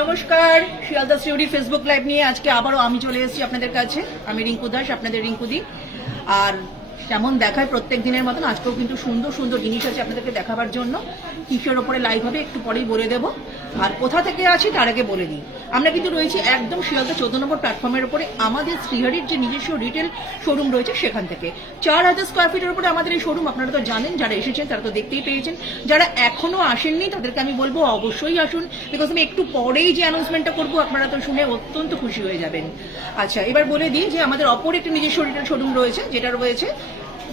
নমস্কার, Sealdah COD Facebook live নিয়ে আজকে আবারও আমি চলে এসেছি আপনাদের কাছে। আমি রিঙ্কু দাস, আপনাদের রিঙ্কুদি। আর যেমন দেখায় প্রত্যেক দিনের মতন আজকেও কিন্তু সুন্দর সুন্দর জিনিস আছে আপনাদেরকে দেখাবার জন্য। কিসের ওপরে লাইভ হবে একটু পরেই বলে দেবো, আর কোথা থেকে আছি তার আগে বলে দিই। আমরা কিন্তু রয়েছি একদম শিয়ালদা 14 নম্বর প্ল্যাটফর্মের উপরে, আমাদের শ্রীহরির যে নিজস্ব রিটেল শোরুম রয়েছে সেখান থেকে 4000 স্কোয়ার ফিটের উপরে আমাদের এই শোরুম। আপনারা তো জানেন, যারা এসেছেন তারা তো দেখতেই পেয়েছেন, যারা এখনো আসেননি তাদেরকে আমি বলবো অবশ্যই আসুন, বিকজ আমি একটু পরেই যে অ্যানাউন্সমেন্টটা করবো আপনারা তো শুনে অত্যন্ত খুশি হয়ে যাবেন। আচ্ছা, এবার বলে দিই যে আমাদের অপর একটি নিজস্ব রিটেল শোরুম রয়েছে, যেটা রয়েছে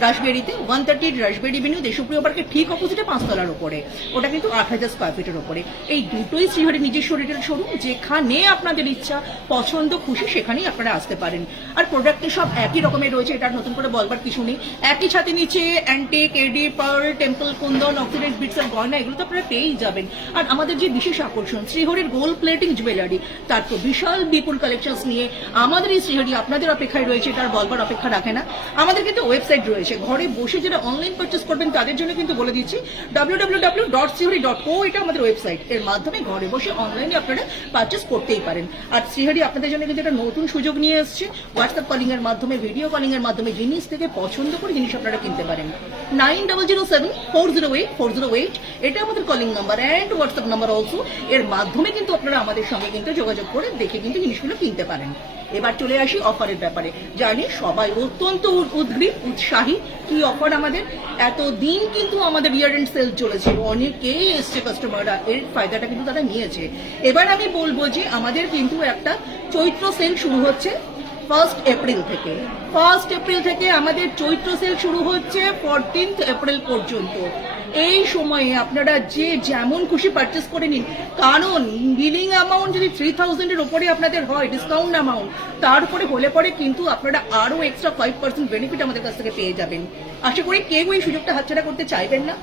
রাসবেরিতে 130 রাসবেরি এভিনিউ, দেশপ্রিয় পার্কের ঠিক অপোজিটে 5 তলার উপরে। ওটা কিন্তু 8000 স্কোয়ার ফিটের উপরে। এই দুটোই শ্রীহরির নিজস্ব রিটেল শোরুম, যেখানে আপনাদের ইচ্ছা পছন্দ খুশি সেখানেই আপনারা আসতে পারেন। আর প্রোডাক্টের সব একই রকমের রয়েছে, এটা নতুন করে বলবার কিছু নেই। একই ছাতে নিচে অ্যান্টিক, এডি, পার্ল, টেম্পল, কুন্দন, অক্সিডেন্ট, বিটসের গয়না এগুলো তো আপনারা পেয়েই যাবেন। আর আমাদের যে বিশেষ আকর্ষণ শ্রীহরির গোল্ড প্লেটিং জুয়েলারি, তার তো বিশাল বিপুল কালেকশনস নিয়ে আমাদের এই শ্রীহরি আপনাদের অপেক্ষায় রয়েছে, এটার বলবার অপেক্ষা রাখে না। আমাদের কিন্তু ওয়েবসাইট রয়েছে, ঘরে বসে যারা অনলাইন পারচেস করবেন তাদের জন্য কিন্তু বলে দিচ্ছি www.srihari.co, এটা আমাদের ওয়েবসাইট। এর মাধ্যমে ঘরে বসে অনলাইনে আপনারা পারচেস করতেই পারেন। আর শ্রীহরি আপনাদের জন্য কিন্তু একটা নতুন সুযোগ নিয়ে এসেছে, হোয়াটসঅ্যাপ কলিং এর মাধ্যমে, ভিডিও কলিং এর মাধ্যমে জিনিস থেকে পছন্দ করে জিনিস আপনারা কিনতে পারেন। 9007408408 এটা আমাদের calling number and WhatsApp number also. এর মাধ্যমে কিন্তু আপনারা আমাদের সঙ্গে কিন্তু যোগাযোগ করে দেখে কিন্তু জিনিসগুলো কিনতে পারেন। এবার চলে আসি অফারের ব্যাপারে। জানি সবাই অত্যন্ত উদ্গ্রীব, উৎসাহী। কি অফার আমাদের? এতদিন কিন্তু আমাদের ইয়ার এন্ড সেল চলেছে, অনেকেই এসছে কাস্টমাররা, এর ফায়দাটা কিন্তু তারা নিয়েছে। এবার আমি বলবো যে আমাদের কিন্তু একটা চৈত্র সেল শুরু হচ্ছে 1 এপ্রিল থেকে। 1 এপ্রিল থেকে আমাদের চৈত্র সেল শুরু হচ্ছে 14 এপ্রিল পর্যন্ত। এই সময়ে আপনারা যে যেমন খুশি পারচেস করে নিন, কারণ বিলিং অ্যামাউন্ট যদি 3000 এর উপরে আপনাদের হয় ডিসকাউন্ট অ্যামাউন্ট, তার উপরে হলে পরে কিন্তু আপনারা আরো এক্সট্রা 5% বেনিফিট আমাদের কাছ থেকে পেয়ে যাবেন। আশা করি কেউ এই সুযোগটা হাতছাড়া করতে চাইবেন না।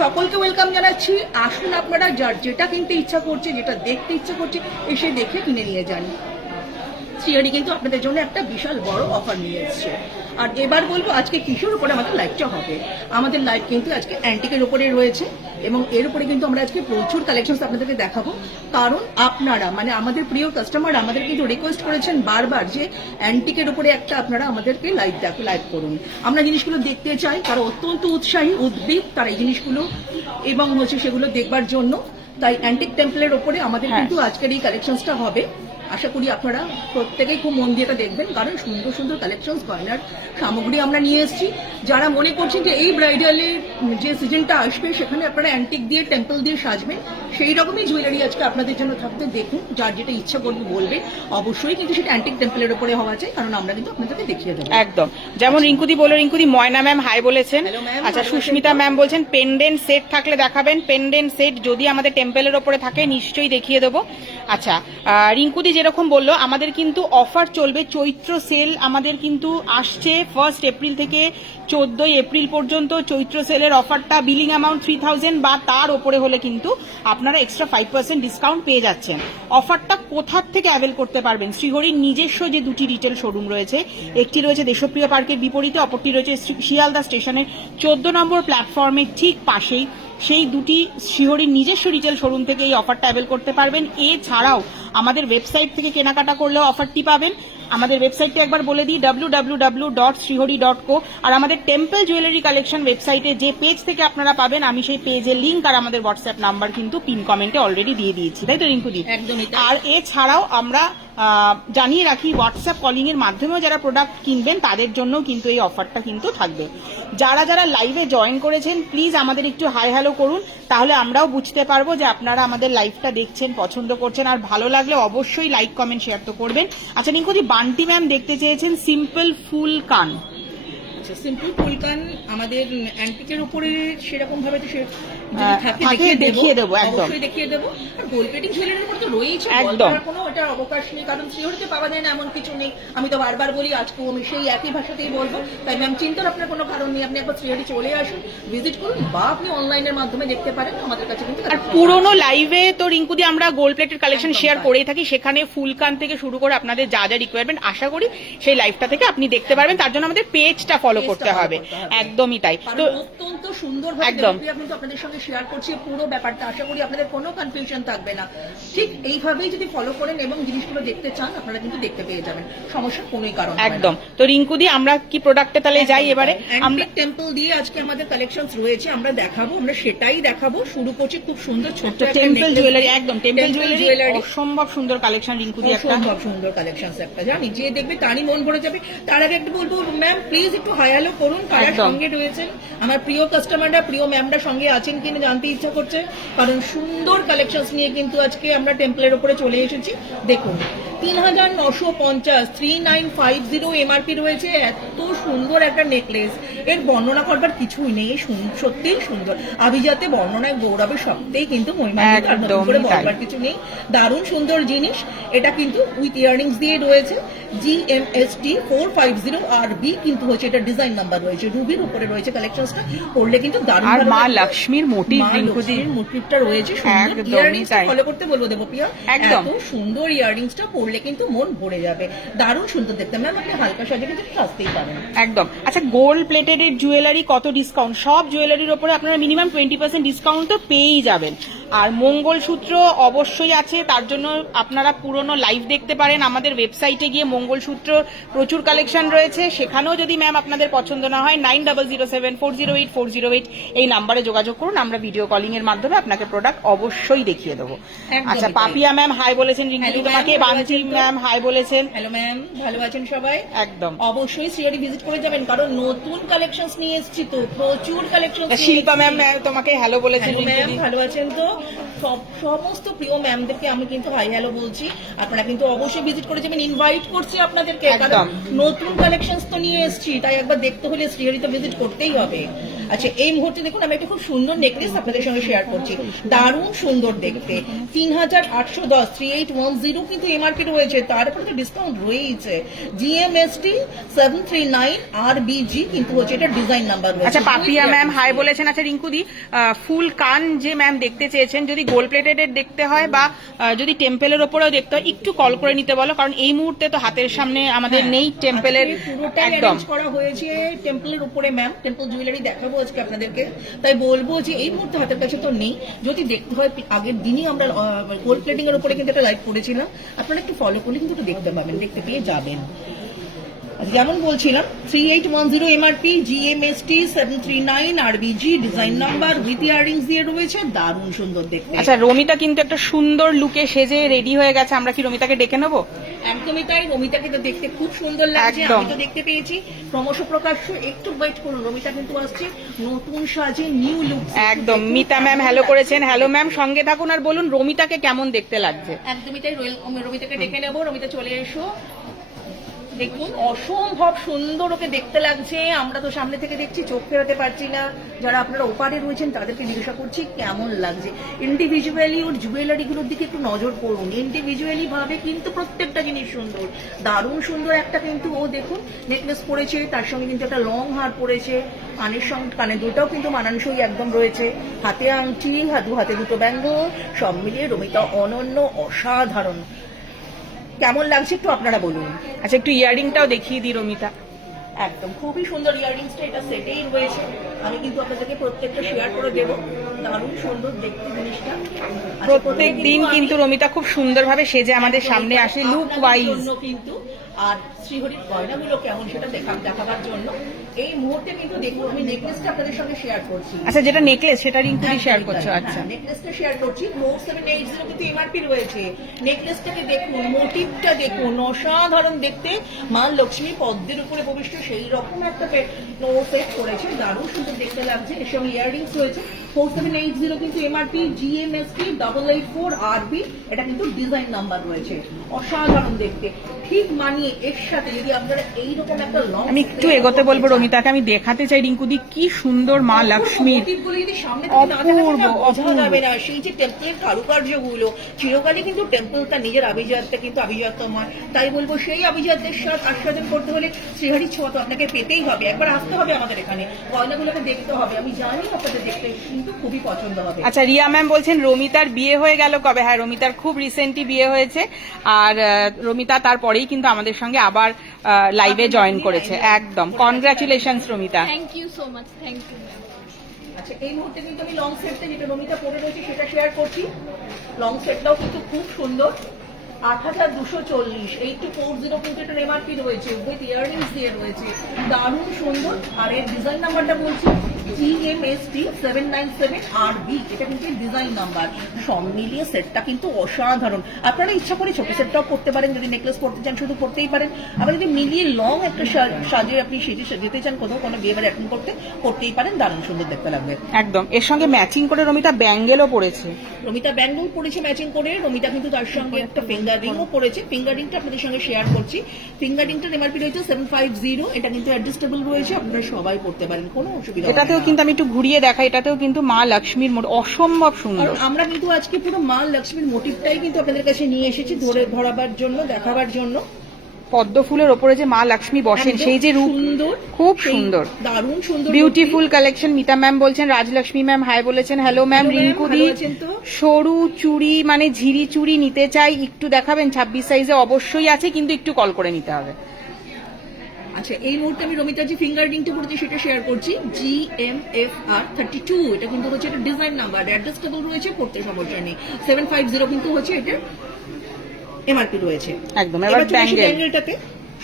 সকলকে ওয়েলকাম জানাচ্ছি। আসুন, আপনারা যার যেটা কিনতে ইচ্ছা করছে, যেটা দেখতে ইচ্ছা করছে, এসে দেখে কিনে নিয়ে যান। শ্রীহরি কিন্তু আপনাদের জন্য একটা বিশাল বড় অফার নিয়ে এসছে। আর এবার বলবো আজকে কিসের উপরে আমাদের লাইভটা হবে। আমাদের লাইভ কিন্তু আজকে অ্যান্টিকের উপরে রয়েছে, এবং এর উপরে কিন্তু আমরা আজকে প্রচুর কালেকশন আপনাদেরকে দেখাবো। কারণ আপনারা মানে আমাদের প্রিয় কাস্টমার আমাদের কিন্তু রিকোয়েস্ট করেছেন বারবার যে অ্যান্টিকের উপরে একটা আপনারা আমাদেরকে লাইভ করুন। আমরা জিনিসগুলো দেখতে চাই, তারা অত্যন্ত উৎসাহী, উদ্গ্রীব তারা এই জিনিসগুলো এবং হচ্ছে সেগুলো দেখবার জন্য। তাই অ্যান্টিক টেম্পলের উপরে আমাদের কিন্তু আজকের এই কালেকশনসটা হবে। আশা করি আপনারা প্রত্যেকেই খুব মন দিয়ে এটা দেখবেন, কারণ সুন্দর সুন্দর কালেকশন গয়নার সামগ্রী আমরা নিয়ে এসেছি। যারা মনে করছেন যে এই ব্রাইডালের যে সিজনটা আসবে সেখানে আপনারা অ্যান্টিক দিয়ে টেম্পল দিয়ে সাজবেন, সেই রকমই জুয়েলারি আজকে আপনাদের জন্য থাকতে দেখুন। যার যেটা ইচ্ছা করবে বলবে, অবশ্যই কিন্তু সেটা অ্যান্টিক টেম্পলের উপরে হওয়া চাই, কারণ আমরা কিন্তু আপনাদেরকে দেখিয়ে দেবো। একদম যেমন রিঙ্কুদি বললো, রিঙ্কুদি ময়না ম্যাম হাই বলেছেন। আচ্ছা, সুস্মিতা ম্যাম বলছেন পেন্ডেন্ট সেট থাকলে দেখাবেন। পেন্ডেন্ট সেট যদি আমাদের টেম্পলের ওপরে থাকে নিশ্চয়ই দেখিয়ে দেবো। আচ্ছা, রিঙ্কুদি যেরকম বললো আমাদের কিন্তু অফার চলবে, চৈত্র সেল আমাদের কিন্তু আসছে 1 এপ্রিল থেকে 14 এপ্রিল পর্যন্ত। চৈত্র সেলের অফারটা বিলিং অ্যামাউন্ট 3000 বা তার ওপরে হলে কিন্তু আপনারা এক্সট্রা 5% ডিসকাউন্ট পেয়ে যাচ্ছেন। অফারটা কোথার থেকে অ্যাভেল করতে পারবেন? শ্রীহরির নিজস্ব যে দুটি রিটেল শোরুম রয়েছে, একটি রয়েছে দেশপ্রিয় পার্কের বিপরীতে, অপরটি রয়েছে শিয়ালদা স্টেশনের 14 নম্বর প্ল্যাটফর্মের ঠিক পাশেই। সেই দুটি শ্রীহরির নিজস্ব রিটেল শোরুম থেকে এই অফারটা অ্যাভেল করতে পারবেন। এছাড়াও আমাদের ওয়েবসাইট থেকে কেনাকাটা করলেও অফারটি পাবেন। আমাদের ওয়েবসাইটটা একবার বলে দিই, www.srihari.co। আর আমাদের টেম্পল জুয়েলারি কালেকশন ওয়েবসাইটে যে পেজ থেকে আপনারা পাবেন, আমি সেই পেজের লিঙ্ক আর আমাদের হোয়াটসঅ্যাপ নাম্বার কিন্তু পিন কমেন্টে অলরেডি দিয়ে দিয়েছি, তাই তো রিঙ্কুদি? একদমই। আর এছাড়াও আমরা জানিয়ে রাখি, হোয়াটসঅ্যাপ কলিং এর মাধ্যমেও যারা প্রোডাক্ট কিনবেন তাদের জন্য কিন্তু এই অফারটা কিন্তু থাকবে। যারা যারা লাইভে জয়েন করেছেন প্লিজ আমাদের একটু হাই হ্যালো করুন, তাহলে আমরাও বুঝতে পারবো যে আপনারা আমাদের লাইভটা দেখছেন, পছন্দ করছেন। আর ভালো লাগলে অবশ্যই লাইক কমেন্ট শেয়ার তো করবেন। আচ্ছা রিঙ্কুদি, বান্টি ম্যাম দেখতে চেয়েছেন সিম্পল ফুল কান। সিম্পল ফুলকান আমাদের অ্যান্টিকের উপরে সেরকম ভাবে তো দেখিয়ে দেবো, একদম দেখিয়ে দেবো। আর গোল্ড প্লেটিং জুয়েলারির উপর তো রয়েছে, একদম কোনো এটা অবকাশ নেই, কারণ শ্রীহরিতে পাওয়া যায় না এমন কিছু নেই। আমি তো বারবার বলি, আজকেও আমি সেই একই ভাষাতেই বলবো। তাই ম্যাম চিন্তার আপনার কোনো কারণ নেই, আপনি একবার শ্রীহরি চলে আসুন, ভিজিট করুন, বা আপনি অনলাইনের মাধ্যমে দেখতে পারেন আমাদের কাছে কিন্তু। আর পুরোনো লাইভে তো রিঙ্কুদি আমরা গোল্ড প্লেটের কালেকশন শেয়ার করেই থাকি, সেখানে ফুলকান থেকে শুরু করে আপনাদের যা যা রিকোয়ারমেন্ট আশা করি সেই লাইভটা থেকে আপনি দেখতে পারবেন। তার জন্য আমাদের পেজটা ফলো করতে হবে। একদমই তাই। তো অত্যন্ত সুন্দর ভাবে আপনাদের সঙ্গে শেয়ার করছি পুরো ব্যাপারটা, আশা করি আপনাদের কোনো কনফিউশন থাকবে না। ঠিক এইভাবেই যদি ফলো করেন এবং জিনিসগুলো দেখতে চান আপনারা কিন্তু দেখতে পেয়ে যাবেন, সমস্যার কোনোই কারণ হবে না। একদম। তো রিঙ্কুদি আমরা কি প্রোডাক্টে তাহলে যাই এবারে? আমরা টেম্পল দিয়ে আজকে আমাদের কালেকশনস রয়েছে, আমরা দেখাবো, আমরা সেটাই দেখাবো। শুরু করছি খুব সুন্দর ছোট্ট একটা টেম্পল necklace জুয়েলারি, দিয়ে। একদম টেম্পল Temple জুয়েলারি অসম্ভব সুন্দর কালেকশন রিঙ্কুদি, একটা অসম্ভব সুন্দর কালেকশনস একটা, জানি যে দেখবে তারই মন ভরে যাবে। তার আগে একটু বলবো ম্যাম প্লিজ একটু হাই হ্যালো করুন, কারা একদম। সঙ্গে রয়েছেন আমার প্রিয় কাস্টমাররা, প্রিয় ম্যামরা সঙ্গে আছেন কিনা জানতে ইচ্ছা করছে, কারণ সুন্দর কালেকশনস নিয়ে কিন্তু আজকে আমরা টেম্পলের উপরে চলে এসেছি। দেখুন 3950 3950 এমআরপি রয়েছে, এত সুন্দর একটা নেকলেস, এর বর্ণনা করবার কিছুই নেই, সত্যিই সুন্দর। আভিজাতে বর্ণনায় গৌরবের সবটাই কিন্তু মহিমান্বিত, আর নতুন করে বলবার কিছু নেই। দারুণ সুন্দর জিনিস, এটা কিন্তু উইথ ইয়াররিংস দিয়ে রয়েছে। GMST 450 RB কিন্তু হচ্ছে এটা ডিজাইন নাম্বার রয়েছে, রুবির উপরে রয়েছে কালেকশনসটা, পড়লে কিন্তু দারুণ। আর ভালো মা লাগবে। লক্ষ্মীর মোটিভ মা রিঙ্কুদি, লক্ষ্মীর মোটিভটা রয়েছে সুন্দর। একদমই ইয়াররিংসটা তাই। ফলো করতে বলবো দেবপ্রিয়া, একদম। এত সুন্দর ইয়াররিংসটা পড়লে কিন্তু মন ভরে যাবে, দারুণ সুন্দর দেখতে। ম্যাম আপনি হালকা সাজে কিন্তু আসতেই পারেন। একদম। আচ্ছা গোল্ড প্লেটেড জুয়েলারি কত ডিসকাউন্ট? সব জুয়েলারির উপরে আপনারা মিনিমাম 20% ডিসকাউন্ট তো পেয়েই যাবেন। আর মঙ্গলসূত্র অবশ্যই আছে, তার জন্য আপনারা পুরনো লাইভ দেখতে পারেন আমাদের ওয়েবসাইটে গিয়ে। মঙ্গলসূত্র প্রচুর কালেকশন রয়েছে, সেখানেও যদি ম্যাম আপনাদের পছন্দ না হয় 9007408408 এই নাম্বারে যোগাযোগ করুন, আমরা ভিডিও কলিং এর মাধ্যমে আপনাকে প্রোডাক্ট অবশ্যই দেখিয়ে দেবো। একদমই আচ্ছা তাই। পাপিয়া ম্যাম হাই বলেছেন, রিঙ্কি Hello, তোমাকে, ma'am, ভালো বান্তি আছেন তো? ম্যাম হাই বলেছেন। হ্যালো ম্যাম, ভালো আছেন সবাই? একদম। অবশ্যই সিওরি ভিজিট করে যাবেন, কারণ নতুন কালেকশনস নিয়ে এসেছি তো, প্রচুর কালেকশন। শিল্পা ম্যাম তোমাকে হ্যালো বলেছেন। ম্যাম ভালো আছেন তো? সমস্ত প্রিয় ম্যামদেরকে আমি কিন্তু হাই হ্যালো বলছি, আপনারা কিন্তু অবশ্যই ভিজিট করে যাবেন, ইনভাইট করছি আপনাদেরকে, কারণ নতুন কালেকশনস তো নিয়ে এসেছি, তাই একবার দেখতে হলে শ্রীহরি তো ভিজিট করতেই হবে। আচ্ছা এই মুহূর্তে দেখুন আমি একটা খুব সুন্দর নেকলেস আপনাদের সঙ্গে শেয়ার করছি, দারুণ সুন্দর দেখতে। 3810 3810 কিন্তু এমআরপি রয়েছে, তার উপরে তো ডিসকাউন্ট রয়েছে। GMST 739 RBG কিন্তু হচ্ছে এটা ডিজাইন নাম্বার রয়েছে। আচ্ছা পাপিয়া ম্যাম হাই বলেছেন। আচ্ছা রিঙ্কুদি ফুল কান যে ম্যাম দেখতে চেয়েছেন, যদি গোল্ড প্লেটেড দেখতে হয় বা যদি টেম্পলের ওপরেও দেখতে হয় একটু কল করে নিতে বলো, কারণ এই মুহূর্তে তো হাতের সামনে আমাদের নেই টেম্পলের। পুরোটাই একদম অ্যারেঞ্জ করা হয়েছে টেম্পলের উপরে ম্যাম, টেম্পল জুয়েলারি দেখাবো আজকে আপনাদেরকে, তাই বলবো যে এই মুহূর্তে হাতের কাছে তো নেই, যদি দেখতে হয় আগের দিনই আমরা গোল্ড প্লেটিং এর উপরে কিন্তু একটা লাইভ করেছিলাম, আপনারা একটু ফলো করলে কিন্তু দেখতে পাবেন, দেখতে পেয়ে যাবেন। যেমন বলছিলাম 3810 MRP, GMST 739 RBG design number with earrings দিয়ে রয়েছে, দারুণ সুন্দর দেখতে। আচ্ছা রমিতা কিন্তু একটা সুন্দর লুকে সেজে রেডি হয়ে গেছে, আমরা কি রমিতাকে ডেকে নেবো? একদমই তাই, রমিতাকে তো দেখতে খুব সুন্দর লাগছে, আমি তো দেখতে পেয়েছি। ক্রমশ প্রকাশ্য একটু ওয়েট করুন, রমিতা কিন্তু আসছে নতুন সাজে, নিউ লুক। একদম। মিতা ম্যাম হ্যালো করেছেন, হ্যালো ম্যাম সঙ্গে থাকুন আর বলুন রমিতাকে কেমন দেখতে লাগছে। একদমই তাই, রমিতাকে ডেকে নেবো। রমিতা চলে এসো, দেখুন অসম্ভব সুন্দর ওকে দেখতে লাগছে, আমরা তো সামনে থেকে দেখছি, চোখ ফেরাতে পারছি না। যারা আপনারা ওপারে রয়েছেন তাদেরকে জিজ্ঞাসা করছি কেমন লাগছে। ইন্ডিভিজুয়ালি ওর জুয়েলারি গুলোর দিকে একটু নজর করুন, ইন্ডিভিজুয়ালি ভাবে কিন্তু প্রত্যেকটা জিনিস সুন্দর, দারুণ সুন্দর। একটা কিন্তু ও দেখুন নেকলেস পরেছে, তার সঙ্গে কিন্তু একটা লং হার পরেছে, কানের সঙ্গে কানে দুটাও কিন্তু মানানসই একদম রয়েছে, হাতে আংটি, হাতে দুটো ব্যাঙ্গল, সব মিলিয়ে রমিতা অনন্য, অসাধারণ। কেমন লাগছে একটু আপনারা বলুন। আচ্ছা একটু ইয়াররিংটাও দেখিয়ে দিই রমিতা। একদম খুবই সুন্দর ইয়াররিংসটা, এটা সেটেই রয়েছে, আমি কিন্তু আপনাদেরকে প্রত্যেকটা শেয়ার করে দেবো, দারুণ সুন্দর দেখতে জিনিসটা। প্রত্যেক দিন কিন্তু রমিতা খুব সুন্দরভাবে সেজে আমাদের সামনে আসে লুক ওয়াইজ কিন্তু। আর শ্রীহরির গয়নাগুলো কেমন সেটা দেখাবার জন্য এই মুহূর্তে কিন্তু দেখুন আমি নেকলেসটা আপনাদের সঙ্গে শেয়ার করছি। আচ্ছা যেটা নেকলেস সেটা রিঙ্কুদি শেয়ার করছো। আচ্ছা নেকলেসটা শেয়ার করছি, 4780 কিন্তু এমআরপি রয়েছে। নেকলেসটাকে দেখুন, মোটিভটা দেখুন, অসাধারণ দেখতে, মা লক্ষ্মী পদ্মের উপরে প্রবিষ্ট সেই রকম একটা সেট করেছে, দারুণ সুন্দর দেখতে লাগছে। এর সঙ্গে ইয়াররিংস রয়েছে। 4780 কিন্তু এমআরপি, GMST 884 RB, এটা কিন্তু ডিজাইন নাম্বার রয়েছে, অসাধারণ দেখতে। ঠিক মানিয়ে এর সাথে যদি আপনারা এইরকম একটা লং, আমি একটু এগোতে বলবো রমিতাকে, আমি দেখাতে চাই রিঙ্কুদি কি সুন্দর মা লক্ষ্মীর বোঝা যাবে না, সেই যে টেম্পলের কারুকার্যগুলো চিরকালই কিন্তু টেম্পল তার নিজের আভিজাত্যে কিন্তু আভিজাত্যময়, তাই বলবো সেই আভিজাত্যের সাথে আস্বাদন করতে হলে শ্রীহরি ছোঁয়া তো আপনাকে পেতেই হবে, একবার আসতে হবে আমাদের এখানে, গয়নাগুলোকে দেখতে হবে, আমি জানি আপনাদের দেখতে কিন্তু খুবই পছন্দ হবে। আচ্ছা রিয়া ম্যাম বলছেন রমিতার বিয়ে হয়ে গেল কবে? হ্যাঁ রমিতার খুব রিসেন্টলি বিয়ে হয়েছে, আর রমিতা তারপরেই কিন্তু আমাদের সঙ্গে আবার লাইভে জয়েন করেছে। একদম congratulations Ramita. Thank you so much, thank you ma'am. আচ্ছা এই মুহূর্তে কিন্তু আমি লং সেটটা যেটা রমিতা পরে রয়েছে সেটা শেয়ার করছি। লং সেটটাও কিন্তু খুব সুন্দর, 8,240, 8240 কিন্তু এটার এমআরপি রয়েছে, উইথ ইয়াররিংস দিয়ে রয়েছে, দারুণ সুন্দর। আর এর ডিজাইন নাম্বারটা বলছি GMST 797RB, এটা কিন্তু ডিজাইন নাম্বার। সব মিলিয়ে সেটটা কিন্তু অসাধারণ। আপনারা ইচ্ছা করে ছোট সেটটাও করতে পারেন, যদি নেকলেস পড়তে চান শুধু পড়তেই পারেন, আবার যদি মিলিয়ে লং একটা সাজে আপনি সেটি সাজাতে চান কোথাও কোনো বিয়ে বাড়ি অ্যাটেন্ড করতে, করতেই পারেন, দারুণ সুন্দর দেখতে লাগবে। একদম এর সঙ্গে ম্যাচিং করে রমিতা ব্যাঙ্গেলও পড়েছে। রমিতা ব্যাঙ্গল পরেছে ম্যাচিং করে, রমিতা কিন্তু তার সঙ্গে একটা ফিঙ্গার রিংও পরেছে। ফিঙ্গার রিংটা আপনাদের সঙ্গে শেয়ার করছি। ফিঙ্গার রিংটার এমআরপি রয়েছে 750, এটা কিন্তু অ্যাডজাস্টেবল রয়েছে, আপনারা সবাই পড়তে পারেন, কোনো অসুবিধা হবে না। এটাতেও কিন্তু আমি একটু ঘুরিয়ে দেখাই, এটাতেও কিন্তু মা লক্ষ্মীর অসম্ভব আর সুন্দর। আমরা কিন্তু আজকে পুরো মা লক্ষ্মীর মোটিভটাই কিন্তু আপনাদের কাছে নিয়ে এসেছি, ধরাবার জন্য, দেখাবার জন্য। পদ্ম ফুলের ওপরে যে মা লক্ষ্মী বসেন সেই যে রূপ, সুন্দর, খুব সেই সুন্দর, দারুণ সুন্দর, বিউটিফুল কালেকশন। মিতা ম্যাম বলছেন, রাজলক্ষ্মী ম্যাম হাই বলেছেন, হ্যালো ম্যাম। Hello, ma'am, রিঙ্কুদি ভালো আছেন তো? সরু চুড়ি মানে ঝিরি চুড়ি নিতে চাই, একটু দেখাবেন? 26 সাইজে অবশ্যই আছে, কিন্তু একটু কল করে নিতে হবে। আচ্ছা এই মুহূর্তে আমি রমিতার যে ফিঙ্গার রিংটা পড়েছি সেটা শেয়ার করছি, GMFR 32, এটা কিন্তু হচ্ছে এটা ডিজাইন নাম্বার, অ্যাডজাস্টেবল রয়েছে, পড়তে সমস্যা নেই। 750 কিন্তু হচ্ছে এটা এমআরপি রয়েছে। একদম। এবার ব্যাঙ্গেল, ব্যাঙ্গেলটাতে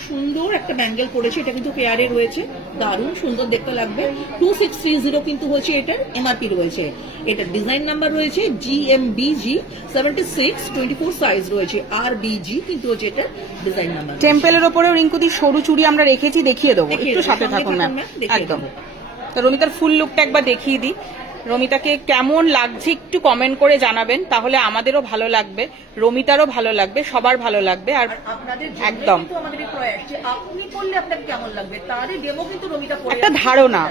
সুন্দর একটা ব্যাঙ্গেল পড়েছে, এটা কিন্তু পেয়ারে রয়েছে, দারুণ সুন্দর দেখতে লাগবে। 2630 কিন্তু হচ্ছে এটার এমআরপি রয়েছে, এটার ডিজাইন নাম্বার রয়েছে GMBG 7624 সাইজ রয়েছে, RBG কিন্তু হচ্ছে এটার ডিজাইন নাম্বার। টেম্পেলের ওপরেও রিঙ্কুদি সরু চুড়ি আমরা রেখেছি, দেখিয়ে দেবো, দেখিয়ে একটু দেবো, সাথে সঙ্গে থাকুন ম্যাম। থাকুন ma'am, দেখিয়ে একদম। দেবো। তো রমিতার ফুল লুকটা একবার দেখিয়ে দিই। রমিতাকে কেমন লাগছে একটু কমেন্ট করে জানাবেন, তাহলে আমাদেরও ভালো লাগবে, রমিতারও ভালো লাগবে, সবার ভালো লাগবে। আর আপনাদের একদম কিন্তু আমাদের এই প্রয়াস যে আপনি করলে আপনাকে কেমন লাগবে, তারই ডেমো কিন্তু রমিতা পড়ে একটা আছে। ধারণা,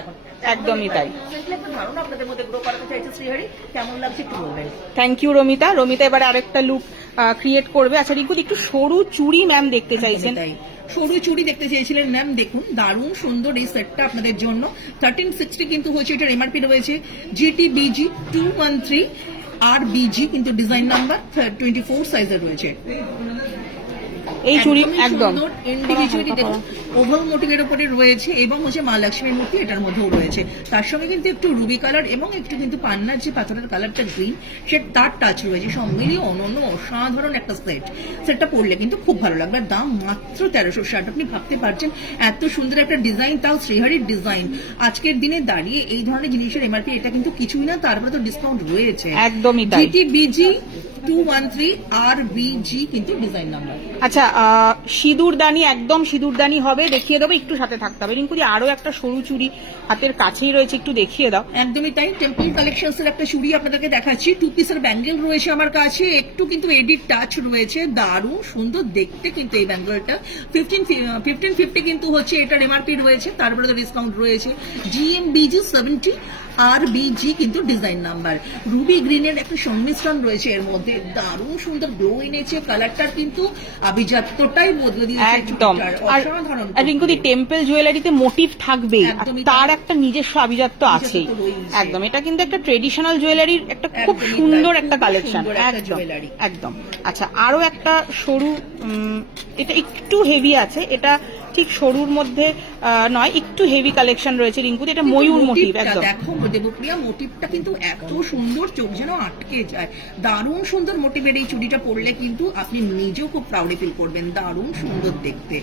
একদমই তাই। Simply একটা ধারণা আপনাদের মধ্যে গ্রো করাতে চাইছে শ্রীহরি, কেমন লাগছে একটু বলবেন। Thank you Romita. রমিতা এবারে আরেকটা লুক ক্রিয়েট করবে। আচ্ছা রিঙ্কুদি একটু সরু চুড়ি ম্যাম দেখতে চাইছেন। তাই সরু চুড়ি দেখতে চেয়েছিলেন ম্যাম, দেখুন দারুণ সুন্দর এই সেটটা আপনাদের জন্য। 1360 কিন্তু হচ্ছে এটার এমআরপি রয়েছে, GTBG 213 RBG কিন্তু ডিজাইন নাম্বার 24 সাইজের রয়েছে। এই চুড়ি একদম ইন্ডিভিজুয়ালি দেখুন ওভাল মোটিভের উপরে রয়েছে, এবং হচ্ছে মা লক্ষ্মীর মূর্তি এটার মধ্যেও রয়েছে। তার সঙ্গে কিন্তু একটু রুবি কালার এবং একটু কিন্তু পান্নার যে পাথরের কালারটা গ্রিন, সে তার টাচ রয়েছে। সব মিলিয়ে অনন্য অসাধারণ একটা সেটটা পরলে কিন্তু খুব ভালো লাগবে। আর দাম মাত্র 1360। আপনি ভাবতে পারছেন এত সুন্দর একটা ডিজাইন, তাও শ্রীহরির ডিজাইন। আজকের দিনে দাঁড়িয়ে এই ধরনের জিনিসের এমআরপি এটা কিন্তু কিছুই না, তারপরে তো ডিসকাউন্ট রয়েছে। একদমই তাই। GTBG 213 RBG কিন্তু ডিজাইন নাম্বার। আচ্ছা সিঁদুরদানি, একদম সিঁদুরদানি হবে, দেখিয়ে দেবো, একটু সাথে থাকতে হবে। রিঙ্কুদি আরো একটা সরু চুড়ি হাতের কাছেই রয়েছে, একটু দেখিয়ে দাও। একদমই তাই, টেম্পল কালেকশনস এর একটা চুড়ি আপনাদেরকে দেখাচ্ছি। 2 পিসের ব্যাঙ্গেল রয়েছে আমার কাছে, একটু কিন্তু এডিট টাচ রয়েছে, দারুণ সুন্দর দেখতে কিন্তু এই ব্যাঙ্গেলটা। 1550 কিন্তু হচ্ছে এটার এমআরপি রয়েছে, তারপরে তো ডিসকাউন্ট রয়েছে। GMBG 70 RBG কিন্তু ডিজাইন নাম্বার। রুবি গ্রিনের একটা সংমিশ্রণ রয়েছে এর মধ্যে, দারুণ সুন্দর গ্লো এনেছে, কালারটার কিন্তু আভিজাত্যটাই বদলে দিয়েছে একদম। আর রিঙ্কুদি টেম্পল জুয়েলারিতে মোটিভ থাকবে, তার একটা নিজস্ব আভিজাত্য আছেই। একদম, এটা কিন্তু একটা ট্রেডিশনাল জুয়েলারির একটা খুব সুন্দর একটা কালেকশন। একদম একদম। আচ্ছা আরো একটা সরু, এটা একটু হেভি আছে, এটা ঠিক সরুর মধ্যে নয়, একটু হেভি কালেকশন রয়েছে রিঙ্কুদি, এটা ময়ূর মোটিভ। একদম দেখো দেবপ্রিয়া, মোটিভটা কিন্তু এত সুন্দর, চোখ যেন আটকে যায়। দারুণ সুন্দর মোটিভের এই চুড়িটা পরলে কিন্তু আপনি নিজেও খুব প্রাউড ফিল করবেন, দারুণ সুন্দর দেখতে।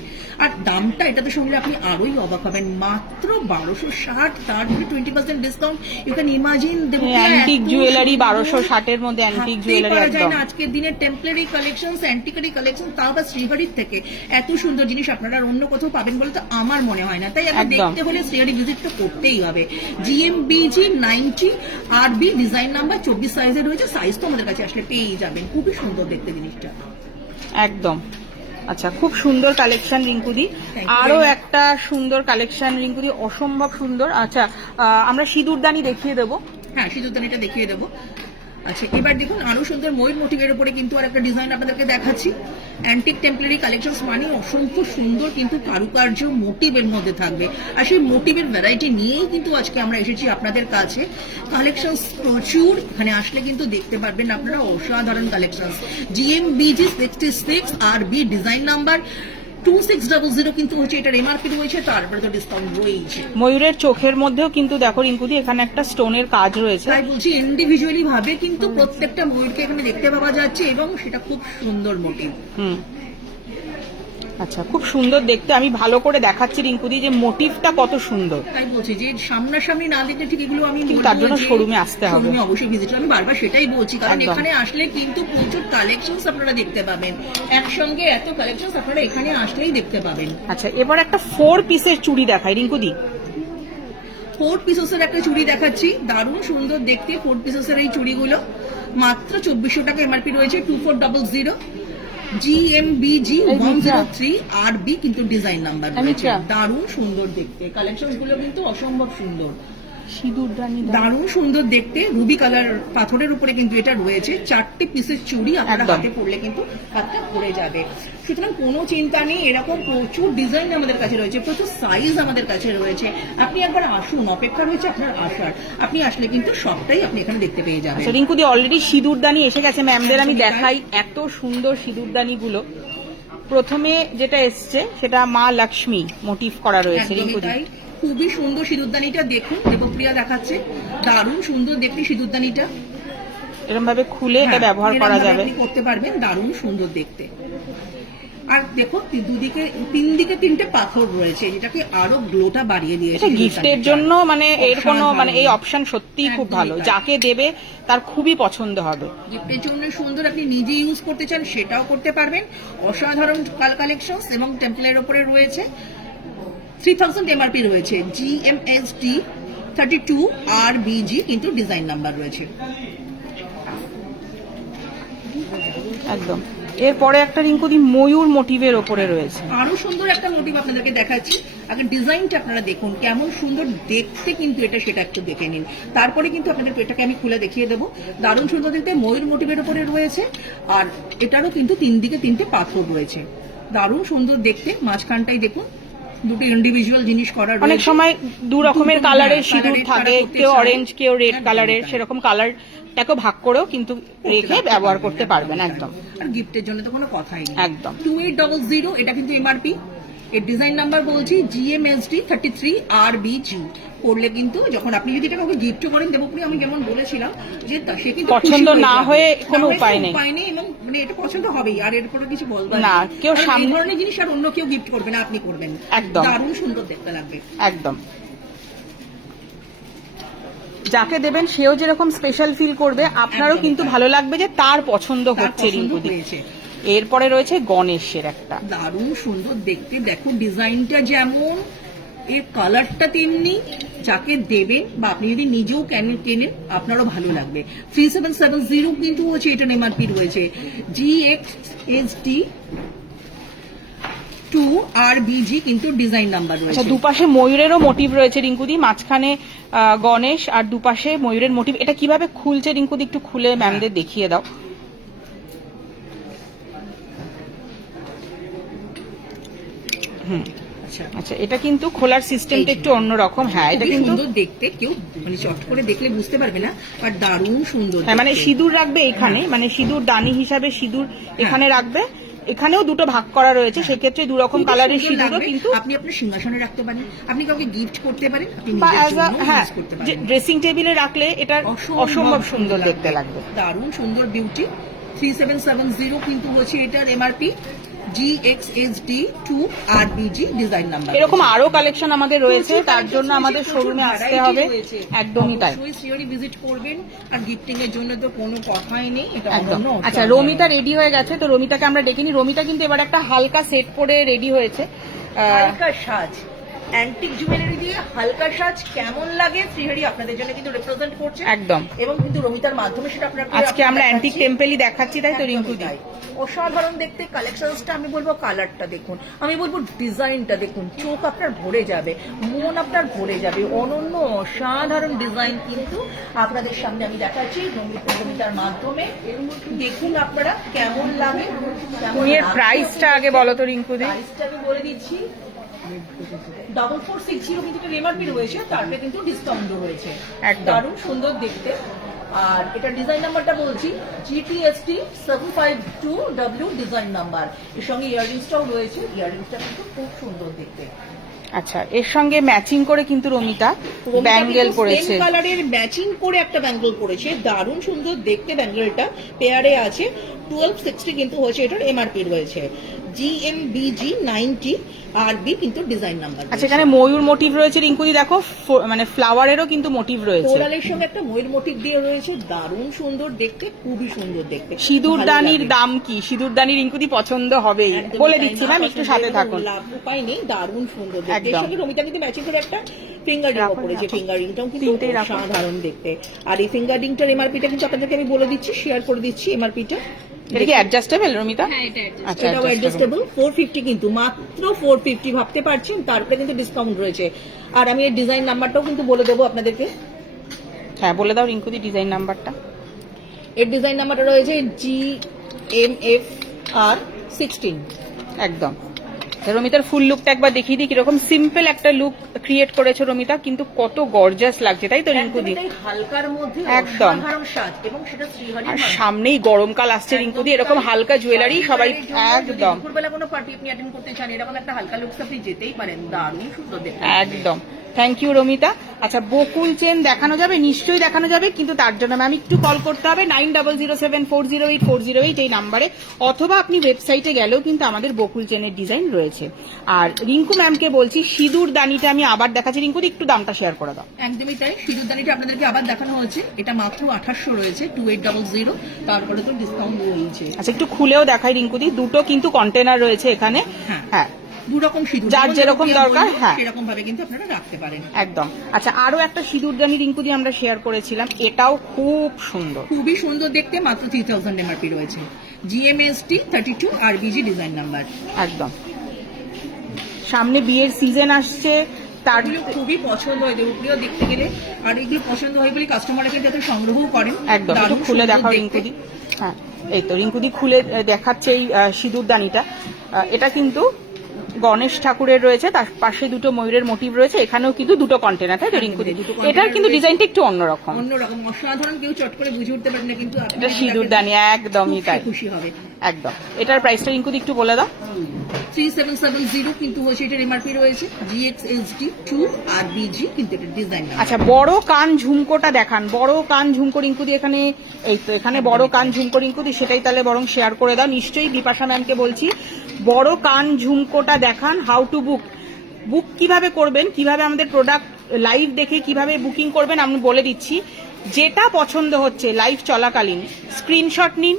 আর দামটা এটাতে শুনলে আপনি আরোই অবাক হবেন, মাত্র 1260, তার 20% discount. You can imagine antique jewellery 1260 এর মধ্যে অ্যান্টিক জুয়েলারি একদম। আজকের দিনের টেম্পলারি কালেকশনস, অ্যান্টিকারি কালেকশন, তাও আবার শ্রীহরির থেকে এত সুন্দর জিনিস আপনারা আর অন্য কোথাও পাবেন বলে তো আমার মনে হয় না। তাই আগে দেখতে হলে শ্রীহরি ভিজিটটা করতেই হবে। GMBG 90 RB ডিজাইন নাম্বার 24 সাইজের রয়েছে, সাইজ তো আমাদের কাছে আসলে পেয়েই যাবেন। খুবই সুন্দর দেখতে জিনিসটা একদম। আচ্ছা খুব সুন্দর কালেকশন রিঙ্কুদি। আরো একটা সুন্দর কালেকশন রিঙ্কুদি, অসম্ভব সুন্দর। আচ্ছা আমরা সিঁদুরদানি দেখিয়ে দেবো। হ্যাঁ সিঁদুরদানিটা দেখিয়ে দেবো। আচ্ছা এবার দেখুন আরো সুন্দর ময়ূর মোটিভের উপরে কিন্তু আর একটা ডিজাইন আপনাদেরকে দেখাচ্ছি। অ্যান্টিক টেম্পলারি কালেকশনস মানে অসংখ্য সুন্দর কিন্তু কারুকার্য মোটিভের মধ্যে থাকবে, আর সেই মোটিভের ভ্যারাইটি নিয়েই কিন্তু আজকে আমরা এসেছি আপনাদের কাছে। কালেকশনস প্রচুর, এখানে আসলে কিন্তু দেখতে পারবেন আপনারা অসাধারণ collections. GMBG 66 RB design number, 2600 কিন্তু হচ্ছে এটার এমআরপি রয়েছে, তারপরে তো ডিসকাউন্ট রয়েছে। ময়ূরের চোখের মধ্যেও কিন্তু দেখো রিঙ্কুদি এখানে একটা স্টোনের কাজ রয়েছে। তাই বলছি ইন্ডিভিজুয়ালি ভাবে কিন্তু প্রত্যেকটা ময়ূরকে এখানে দেখতে পাওয়া যাচ্ছে এবং সেটা খুব সুন্দর মোটিভ। আচ্ছা, খুব সুন্দর দেখতে। আমি ভালো করে দেখাচ্ছি রিঙ্কুদি যে মোটিভটা কত সুন্দর। তাই বলছি যে সামনাসামনি না দেখলে ঠিক এগুলো আমি কিন্তু তার জন্য শোরুমে আসতে হবে, শোরুমে অবশ্যই ভিজিট। আমি বারবার সেটাই বলছি, কারণ একদম। এখানে আসলে কিন্তু প্রচুর কালেকশনস আপনারা দেখতে পাবেন, একসঙ্গে এত কালেকশনস আপনারা এখানে আসলেই দেখতে পাবেন। আচ্ছা, এবার একটা 4 পিসের চুড়ি দেখাই রিঙ্কুদি। 4 পিসের একটা চুড়ি দেখাচ্ছি, দারুণ সুন্দর দেখতে 4 পিসের এই চুড়িগুলো মাত্র 2400 টাকা এমআরপি রয়েছে। 2400 GMBG 103 RB কিন্তু ডিজাইন নাম্বার রয়েছে। দারুণ সুন্দর দেখতে, কালেকশনস গুলো কিন্তু অসম্ভব সুন্দর, সিঁদুরদানি দারুণ সুন্দর দেখতে। রুবি কালার পাথরের উপরে কিন্তু এটা রয়েছে। 4টে পিসের চুড়ি আপনারা হাতে পরলে কিন্তু হাতটা ভরে যাবে, সুতরাং কোনো চিন্তা নেই। এরকম প্রচুর ডিজাইন আমাদের কাছে রয়েছে, প্রচুর সাইজ আমাদের কাছে রয়েছে। আপনি একবার আসুন, অপেক্ষা রয়েছে আপনার আসার। আপনি আসলে কিন্তু সবটাই আপনি এখানে দেখতে পেয়ে যাবেন। আচ্ছা রিঙ্কুদি, অলরেডি সিঁদুরদানি এসে গেছে ম্যামদের, আমি দেখাই। এত সুন্দর সিঁদুরদানি গুলো। প্রথমে যেটা এসছে সেটা মা লক্ষ্মী মোটিভ করা রয়েছে রিঙ্কুদি। খুবই সুন্দর সিঁদুরদানিটা দেখুন, দেবপ্রিয়া দেখাচ্ছে, দারুণ সুন্দর দেখতে সিঁদুরদানিটা। এরকম ভাবে খুলে এটা ব্যবহার করা যাবে, করতে পারবেন, দারুণ সুন্দর দেখতে। আর দেখো দুদিকে 3 দিকে 3টে পাথর রয়েছে, যেটাকে আরো গ্লোটা বাড়িয়ে দিয়েছে। গিফটের জন্য মানে এর কোনো মানে এই অপশন সত্যিই খুব ভালো, যাকে দেবে তার খুবই পছন্দ হবে। গিফটের জন্য সুন্দর, আপনি নিজে ইউজ করতে চান সেটাও করতে পারবেন। অসাধারণ কালেকশন এবং টেম্পলের উপরে রয়েছে। 3000 এমআরপি রয়েছে। GMST 32 RBG কিন্তু ডিজাইন নাম্বার রয়েছে। একদম। এরপরে একটা রিঙ্কুদি ময়ূর মোটিভের ওপরে রয়েছে, আরো সুন্দর একটা মোটিভ আপনাদেরকে দেখাচ্ছি। আগে ডিজাইনটা আপনারা দেখুন কেমন সুন্দর দেখতে, কিন্তু এটা সেটা একটু দেখে নিন, তারপরে কিন্তু আপনাদের এটাকে আমি খুলে দেখিয়ে দেবো। দারুণ সুন্দর দেখতে ময়ূর মোটিভের উপরে রয়েছে, আর এটারও কিন্তু 3 দিকে 3টে পাথর রয়েছে। দারুণ সুন্দর দেখতে, মাঝখানটাই দেখুন দুটো ইন্ডিভিজুয়াল জিনিস করা রয়েছে। অনেক সময় দু রকমের কালারের সিঁদুর থাকে, কেউ অরেঞ্জ কেউ রেড কালারের, সেরকম কালারটাকে ভাগ করেও কিন্তু রেখে ব্যবহার করতে পারবেন। একদম। আর গিফটের জন্য তো কোনো কথাই নেই। একদম। 2800 এটা কিন্তু এমআরপি। এর ডিজাইন নাম্বার বলছি GMSD 33 RBG। করলে কিন্তু যখন আপনি যদি এটা কাউকে গিফট করেন, দেবপ্রিয়া আমি যেমন বলেছিলাম যে সে কিন্তু পছন্দ না হয়ে কোনো উপায় নেই, এবং মানে এটা পছন্দ হবেই, আর এর পরে কিছু বলবেন না। কেউ এই ধরনের জিনিস আর অন্য কেউ গিফট করবে না, আপনি করবেন। একদম। দারুণ সুন্দর দেখতে লাগবে। একদম। যাকে দেবেন সেও যেরকম স্পেশাল ফিল করবে, আপনারও কিন্তু ভালো লাগবে যে তার পছন্দ হচ্ছে রিঙ্কুদি। এরপরে রয়েছে গণেশের একটা, দারুণ সুন্দর দেখতে। দেখো ডিজাইনটা যেমন, এর কালারটা তেমনি। যাকে দেবেন বা আপনি যদি নিজেও কেনেন আপনারও ভালো লাগবে। 3770 কিন্তু হচ্ছে এটার এমআরপি রয়েছে। GXSD 2 RBG কিন্তু ডিজাইন নাম্বার রয়েছে। আচ্ছা, দুপাশে ময়ূরেরও মোটিভ রয়েছে রিঙ্কুদি, মাঝখানে গণেশ আর দুপাশে ময়ূরের মোটিভ। এটা কিভাবে খুলছে রিঙ্কুদি, একটু খুলে ম্যামদের দেখিয়ে দাও। আচ্ছা, এটা কিন্তু খোলার সিস্টেমটা একটু অন্যরকম। হ্যাঁ, এটা কিন্তু সুন্দর দেখতে, কেউ মানে চট করে দেখলে বুঝতে পারবে না, আর দারুণ সুন্দর। হ্যাঁ, মানে সিঁদুর রাখবে এখানে, মানে সিঁদুর দানি হিসাবে সিঁদুর এখানে রাখবে। এখানেও দুটো ভাগ করা রয়েছে, সেক্ষেত্রে দু রকম কালারের সিঁদুরও কিন্তু আপনি আপনার সিংহাসনে রাখতে পারেন, আপনি কাউকে গিফট করতে পারেন, আপনি বা নিজের জন্য হ্যাঁ ইউজ করতে পারেন। ড্রেসিং টেবিলে রাখলে এটা অসম্ভব সুন্দর দেখতে লাগবে। দারুণ সুন্দর বিউটি। 3770 কিন্তু হচ্ছে এটার MRP. GXSD 2 RBG design number. এরকম আরো কালেকশন আমাদের রয়েছে, তার জন্য আমাদের শোরুমে আসতে হবে। একদমই তাই, অবশ্যই ভিজিট করবেন। আর গিফটিং এর জন্য তো কোনো কথাই নেই, এটা একদম। আচ্ছা, রমিতা রেডি হয়ে গেছে, তো রমিতাকে আমরা ডেকে নিই। রমিতা কিন্তু এবার একটা হালকা সেট পরে রেডি হয়েছে। হালকা সাজ, অ্যান্টিক জুয়েলারি দিয়ে হালকা সাজ কেমন লাগে শ্রীহরি আপনাদের জন্য কিন্তু রিপ্রেজেন্ট করছে। একদম। এবং কিন্তু রমিতার মাধ্যমে সেটা আপনারা আজকে আমরা অ্যান্টিক টেম্পলই দেখাচ্ছি, তাই তো রিঙ্কুদি? অসাধারণ দেখতে কালেকশনসটা। আমি বলবো কালারটা দেখুন, আমি বলবো ডিজাইনটা দেখুন, চোখ আপনার ভরে যাবে, মন আপনার ভরে যাবে। অনন্য অসাধারণ ডিজাইন কিন্তু আপনাদের সামনে আমি দেখাচ্ছি রমিতার মাধ্যমে। দেখুন আপনারা কেমন লাগে। এর প্রাইসটা আগে বলো তো রিঙ্কুদি। প্রাইসটা আমি বলে দিচ্ছি, 4460 কিন্তু এমআরপি রয়েছে, তারপরে কিন্তু ডিসকাউন্ট রয়েছে। দারুণ সুন্দর দেখতে, আর এটা ডিজাইন নাম্বারটা বলছি GTST 752W ডিজাইন নাম্বার। এর সঙ্গে ইয়াররিংসটাও রয়েছে, ইয়াররিংসটা কিন্তু খুব সুন্দর দেখতে। আচ্ছা, এর সঙ্গে ম্যাচিং করে কিন্তু রমিতা ব্যাঙ্গেল পরেছে, সেম কালারের ম্যাচিং করে একটা ব্যাঙ্গেল পরেছে, দারুণ সুন্দর দেখতে ব্যাঙ্গেলটা। পেয়ারে আছে 1260 কিন্তু হচ্ছে, এটার এমআরপি রয়েছে GMBG 90 RB কিন্তু ডিজাইন নাম্বার। আচ্ছা, এখানে ময়ূর মোটিভ রয়েছে রিঙ্কুদি, দেখো মানে ফ্লাওয়ারেরও কিন্তু মোটিভ রয়েছে, কোরালের সঙ্গে একটা ময়ূর মোটিভ দিয়ে রয়েছে, দারুণ সুন্দর দেখতে, খুবই সুন্দর দেখতে। সিঁদুরদানির দাম কি? সিঁদুরদানি রিঙ্কুদি পছন্দ হবেই, বলে দিচ্ছি ম্যাম, একটু সাথে থাকুন। উপায় নেই, দারুণ সুন্দর দেখতে। এর সঙ্গে রমিতা কিন্তু ম্যাচিং করে একটা ফিঙ্গার রিং পরেছে, ফিঙ্গার রিংটাও কিন্তু সাধারণ দেখতে। আর এই ফিঙ্গার রিংটার এমআরপিটা কিন্তু আপনাদেরকে আমি বলে দিচ্ছি, শেয়ার করে দিচ্ছি এমআরপিটা। এটা কি অ্যাডজাস্টেবল রমিতা? আচ্ছা, এটাও অ্যাডজাস্টেবল, 450 কিন্তু, মাত্র 450 ভাবতে পারছেন, তারপরে কিন্তু ডিসকাউন্ট রয়েছে। আর আমি এর ডিজাইন নাম্বারটাও কিন্তু বলে দেবো আপনাদেরকে। হ্যাঁ, বলে দাও রিঙ্কুদি ডিজাইন নাম্বারটা। এর ডিজাইন নাম্বারটা রয়েছে GMFR 16। একদম। রমিতার ফুল লুকটা একবার দেখিয়ে দিই, কিরকম সিম্পল একটা লুক ক্রিয়েট করেছে রমিতা, কিন্তু কত গর্জাস লাগছে, তাই তো রিঙ্কুদি? হালকার মধ্যে একদম। অসাধারণ সাজ, এবং সেটা শ্রীহরির আর সামনেই গরমকাল আসছে রিঙ্কুদি, এরকম হালকা জুয়েলারি সবাই একদম। দুপুরবেলা কোনো পার্টি আপনি অ্যাটেন্ড করতে চান, এরকম একটা হালকা লুকস আপনি যেতেই পারেন, দারুণ সুন্দর দেখতে। একদম, থ্যাংক ইউ রমিতা। আচ্ছা, বকুল চেন দেখানো যাবে? নিশ্চয়ই দেখানো যাবে, কিন্তু তার জন্য ম্যাম একটু কল করতে হবে 9007408408 এই নাম্বারে, অথবা আপনি ওয়েবসাইটে গেলেও কিন্তু আমাদের বকুল চেনের ডিজাইন রয়েছে। আর রিঙ্কু ম্যামকে বলছি, সিঁদুর দানিটা আমি আবার দেখাচ্ছি, রিঙ্কুদি একটু দামটা শেয়ার করে দাও। একদমই তাই, সিঁদুর দানিটা আপনাদেরকে আবার দেখানো হয়েছে, এটা মাত্র 2800 রয়েছে, 2800, তারপরে তো ডিসকাউন্ট রয়েছে। আচ্ছা, একটু খুলেও দেখাই রিঙ্কুদি, দুটো কিন্তু কন্টেনার রয়েছে এখানে। হ্যাঁ, দুরকম সিঁদুর, যার যেরকম দরকার, হ্যাঁ সেরকম ভাবে কিন্তু আপনারা রাখতে পারেন। একদম। আচ্ছা, আরো একটা সিঁদুরদানি রিঙ্কুদি আমরা শেয়ার করেছিলাম, এটাও খুব সুন্দর, খুবই সুন্দর দেখতে, মাত্র 3000 এমআরপি রয়েছে, GMST 32 RBG ডিজাইন নাম্বার। একদম। সামনে বিয়ের সিজন আসছে, তার খুবই পছন্দ হয় দেবপ্রিয় দেখতে গেলে, আর এগুলো পছন্দ হয় বলে কাস্টমাররা কিন্তু এত সংগ্রহ করেন। একদম, একটু খুলে দেখাও রিঙ্কুদি। হ্যাঁ, এই তো রিঙ্কুদি খুলে দেখাচ্ছে এই সিঁদুরদানিটা। এটা কিন্তু গণেশ ঠাকুরের রয়েছে, তার পাশে দুটো ময়ূরের মোটিভ রয়েছে, এখানেও কিন্তু দুটো কন্টেনার, তাই তো রিঙ্কুদি? এটার কিন্তু ডিজাইনটা একটু অন্যরকম, অসাধারণ, কেউ চট করে বুঝে উঠতে পারে না, কিন্তু এটা সিঁদুরদানি একদমই তাই, খুশি হবে। একদম। এটার প্রাইসটা রিঙ্কুদি একটু বলে দাও। 3770 কিন্তু হচ্ছে, এটার এমআরপি রয়েছে, GXSD 2 RBG কিন্তু এটা ডিজাইন। আচ্ছা, বড় কান ঝুমকোটা দেখান, বড় কান ঝুমকো রিঙ্কুদি, এখানে এই তো এখানে বড় কান ঝুমকো রিঙ্কুদি, সেটাই তাহলে বরং শেয়ার করে দাও। নিশ্চয়ই বিপাশা ম্যামকে বলছি, বড় কান ঝুমকোটা দেখান। হাউ টু বুক কিভাবে করবেন, কিভাবে আমাদের প্রোডাক্ট লাইভ দেখে কিভাবে বুকিং করবেন আমি বলে দিচ্ছি। যেটা পছন্দ হচ্ছে লাইভ চলাকালীন স্ক্রিনশট নিন,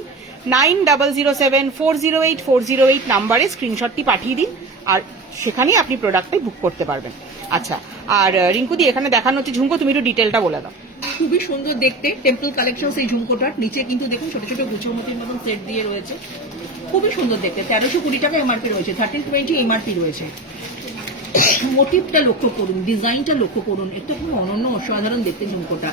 9007408408 নাম্বারে স্ক্রিনশটটি পাঠিয়ে দিন, আর সেখানেই আপনি প্রোডাক্টটাই বুক করতে পারবেন। আচ্ছা, আর রিঙ্কুদি এখানে দেখানো হচ্ছে ঝুমকো, তুমি একটু ডিটেলটা বলে দাও। খুবই সুন্দর দেখতে, টেম্পল কালেকশন এই ঝুমকোটার নিচে কিন্তু দেখুন ছোট ছোট গুছোর মতির মতন সেট দিয়ে রয়েছে, খুবই সুন্দর দেখতে। 1320 টাকা এমআরপি রয়েছে, 1320 এমআরপি রয়েছে। মোটিভটা লক্ষ্য করুন, ডিজাইনটা লক্ষ্য করুন, এটা খুব অনন্য অসাধারণ দেখতে ঝুমকোটা।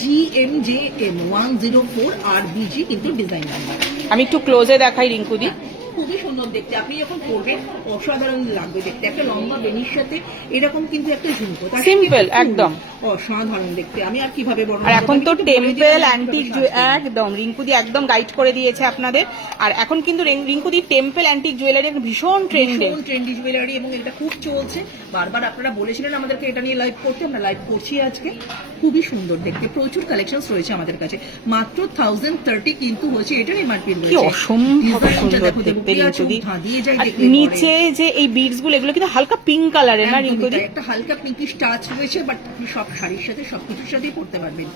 GMJM 104 RBG কিন্তু ডিজাইন নাম্বার। আমি একটু ক্লোজে দেখাই রিঙ্কুদি, খুবই সুন্দর দেখতে, আপনি যখন পরবেন অসাধারণ লাগবে দেখতে। একটা লম্বা বেনির সাথে এরকম কিন্তু একটা ঝুমকো, সিম্পল একদম অসাধারণ দেখতে। আমি আর কিভাবে বর্ণনা আর এখন তো টেম্পল অ্যান্টিক একদম রিঙ্কুদি একদম গাইড করে দিয়েছে আপনাদের। আর এখন কিন্তু রিঙ্কুদি টেম্পল অ্যান্টিক জুয়েলারি ভীষণ ট্রেন্ডি জুয়েলারি, এবং এটা খুব চলছে। বারবার আপনারা বলেছিলেন আমাদেরকে এটা নিয়ে লাইভ করতে, আমরা লাইভ করছি আজকে। খুবই সুন্দর দেখতে, প্রচুর কালেকশনস রয়েছে আমাদের কাছে, মাত্র 1030 কিন্তু হচ্ছে এটার এমআরপি রয়েছে। অসম্ভব সুন্দর দেখতে রিঙ্কুদি। নিচে যে এই বিডস গুলো, এগুলো কিন্তু হালকা পিঙ্ক কালারের না রিঙ্কুদি? একটা হালকা পিঙ্কিশ টাচ রয়েছে, বাট আপনি সব শাড়ির সাথে সবকিছুর সাথেই পড়তে পারবেন।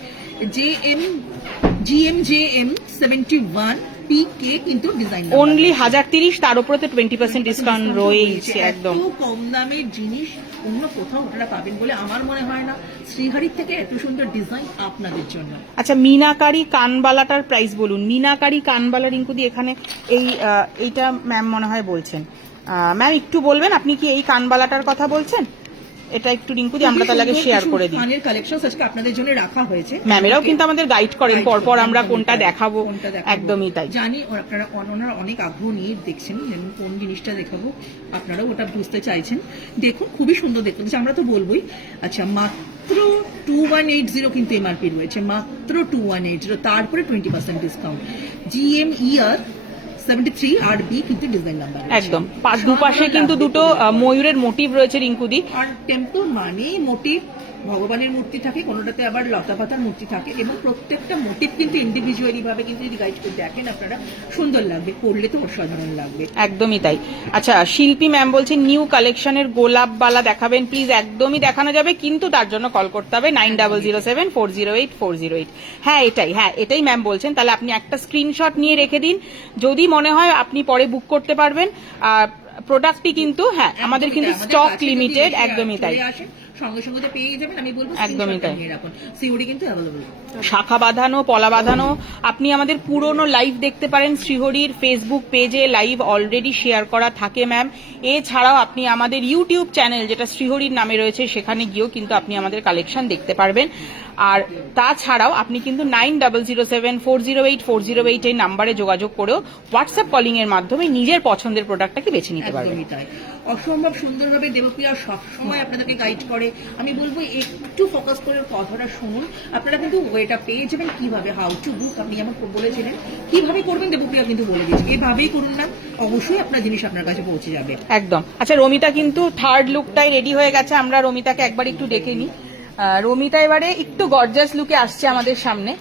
GMJM 71 PK কিন্তু ডিজাইন অনলি 1030, তার উপরে তো 20% ডিসকাউন্ট রয়েছে। একদম কম দামের জিনিস অন্য কোথাও আপনারা পাবেন বলে আমার মনে হয় না। শ্রীহরির থেকে এত সুন্দর ডিজাইন আপনাদের জন্য। আচ্ছা, মিনাকারি কানবালাটার প্রাইস বলুন। মিনাকারি কানবালা রিঙ্কুদি এখানে এইটা ম্যাম মনে হয় বলছেন, ম্যাম একটু বলবেন আপনি কি এই কানবালাটার কথা বলছেন? এটা একটু রিঙ্কুদি আমরা তার আগে শেয়ার করে দিই। কানের কালেকশনস আজকে আপনাদের জন্য রাখা হয়েছে, ম্যামেরাও কিন্তু আমাদের গাইড করেন পরপর আমরা কোনটা দেখাবো। একদমই তাই, জানি আপনারা ওনারা অনেক আগ্রহ নিয়ে দেখছেন কোন জিনিসটা দেখাবো, আপনারাও ওটা বুঝতে চাইছেন। দেখুন খুবই সুন্দর দেখতে, আমরা তো বলবোই। আচ্ছা, মাত্র 2180 কিন্তু এমআরপি রয়েছে, মাত্র 2180, তারপরে 20% ডিসকাউন্ট। GMER 73 আর বি কিন্তু ডিজাইন নাম্বার। একদম দুপাশে কিন্তু দুটো ময়ূরের মোটিভ রয়েছে রিঙ্কুদি। আর টেম্পল মানে মোটিভ, ভগবানের মূর্তি থাকে, কোনোটাতে আবার লতা পাতার মূর্তি থাকে, এবং প্রত্যেকটা মোটিভ কিন্তু ইন্ডিভিজুয়ালি ভাবে কিন্তু যদি গাইড করে দেখেন আপনারা সুন্দর লাগবে, পড়লে তো অসাধারণ লাগবে। একদমই তাই। আচ্ছা, শিল্পী ম্যাম বলছেন নিউ কালেকশনের গোলাপবালা দেখাবেন প্লিজ। একদমই দেখানো যাবে, কিন্তু তার জন্য কল করতে হবে 9007408408। হ্যাঁ এটাই ম্যাম বলছেন। তাহলে আপনি একটা স্ক্রিনশট নিয়ে রেখে দিন, যদি মনে হয় আপনি পরে বুক করতে পারবেন। আর প্রোডাক্টটি কিন্তু আমাদের কিন্তু স্টক লিমিটেড। একদমই তাই, সঙ্গে সঙ্গে তো পেয়ে যাবেন। আমি বলবো একদমই তাই, সিওডি কিন্তু অ্যাভেলেবল। শাখা বাঁধানো, পলা বাঁধানো। আপনি আমাদের পুরনো লাইভ দেখতে পারেন, শ্রীহরির ফেসবুক পেজে লাইভ অলরেডি শেয়ার করা থাকে ম্যাম। এছাড়াও আপনি আমাদের ইউটিউব চ্যানেল যেটা শ্রীহরির নামে রয়েছে সেখানে গিয়েও কিন্তু আপনি আমাদের কালেকশন দেখতে পারবেন। আর তাছাড়াও আপনি কিন্তু 9007408408 এই নাম্বারে যোগাযোগ করেও হোয়াটসঅ্যাপ কলিং এর মাধ্যমে নিজের পছন্দের প্রোডাক্টটাকে বেছে নিতে পারবেন। অসম্ভব সুন্দরভাবে দেবপ্রিয়া সবসময় আপনাদেরকে গাইড করে। আমি বলবো একটু ফোকাস করে কথাটা শুনুন, আপনারা কিন্তু ওয়েটা পেয়ে যাবেন কিভাবে। হাউ টু বুক আপনি যেমন বলেছিলেন কিভাবে করবেন, দেবপ্রিয়া কিন্তু বলে দিচ্ছে এভাবেই করুন না, অবশ্যই আপনার জিনিস আপনার কাছে পৌঁছে যাবে। একদম। আচ্ছা, রমিতা কিন্তু থার্ড লুকটাই রেডি হয়ে গেছে। আমরা রমিতাকে একবার একটু দেখে নিই। রমিতা এবারে একটু গর্জাস লুকে আসছে আমাদের সামনে।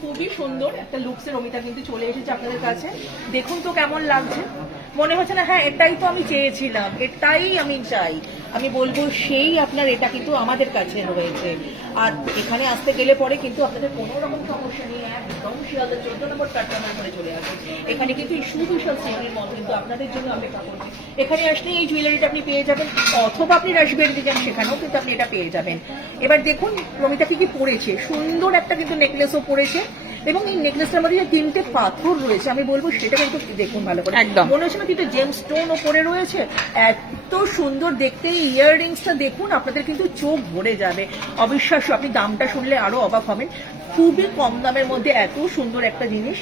খুবই সুন্দর একটা লুকসে রমিতা কিন্তু চলে এসেছে আপনাদের কাছে। দেখুন তো কেমন লাগছে, মনে হচ্ছে না হ্যাঁ এটাই তো আমি চেয়েছিলাম, এটাই আমি চাই। আমি বলবো সেই আপনার এটা কিন্তু আমাদের কাছে রয়েছে। আর এখানে আসতে গেলে পরে কিন্তু আপনাদের কোনো রকম সমস্যা নেই, একদম শিয়ালদা 14 নম্বর প্ল্যাটফর্মের করে চলে আসুন। এখানে কিন্তু এই সুবিশাল সিওরির মল কিন্তু আপনাদের জন্য অপেক্ষা করছে। এখানে আসলে এই জুয়েলারিটা আপনি পেয়ে যাবেন, অথবা আপনি রাশবেরিতে যান সেখানেও কিন্তু আপনি এটা পেয়ে যাবেন। এবার দেখুন রমিতা কি পরেছে, সুন্দর একটা কিন্তু নেকলেসও পরেছে, এবং এই নেকলেসটার মধ্যে যে 3টে পাথর রয়েছে আমি বলবো সেটা কিন্তু দেখুন ভালো করে। একদম মনে হচ্ছে না কিন্তু জেম স্টোন ওপরে রয়েছে, এত সুন্দর দেখতে। ইয়াররিংসটা দেখুন, আপনাদের কিন্তু চোখ ভরে যাবে, অবিশ্বাস্য। আপনি দামটা শুনলে আরো অবাক হবেন, খুবই কম দামের মধ্যে এত সুন্দর একটা জিনিস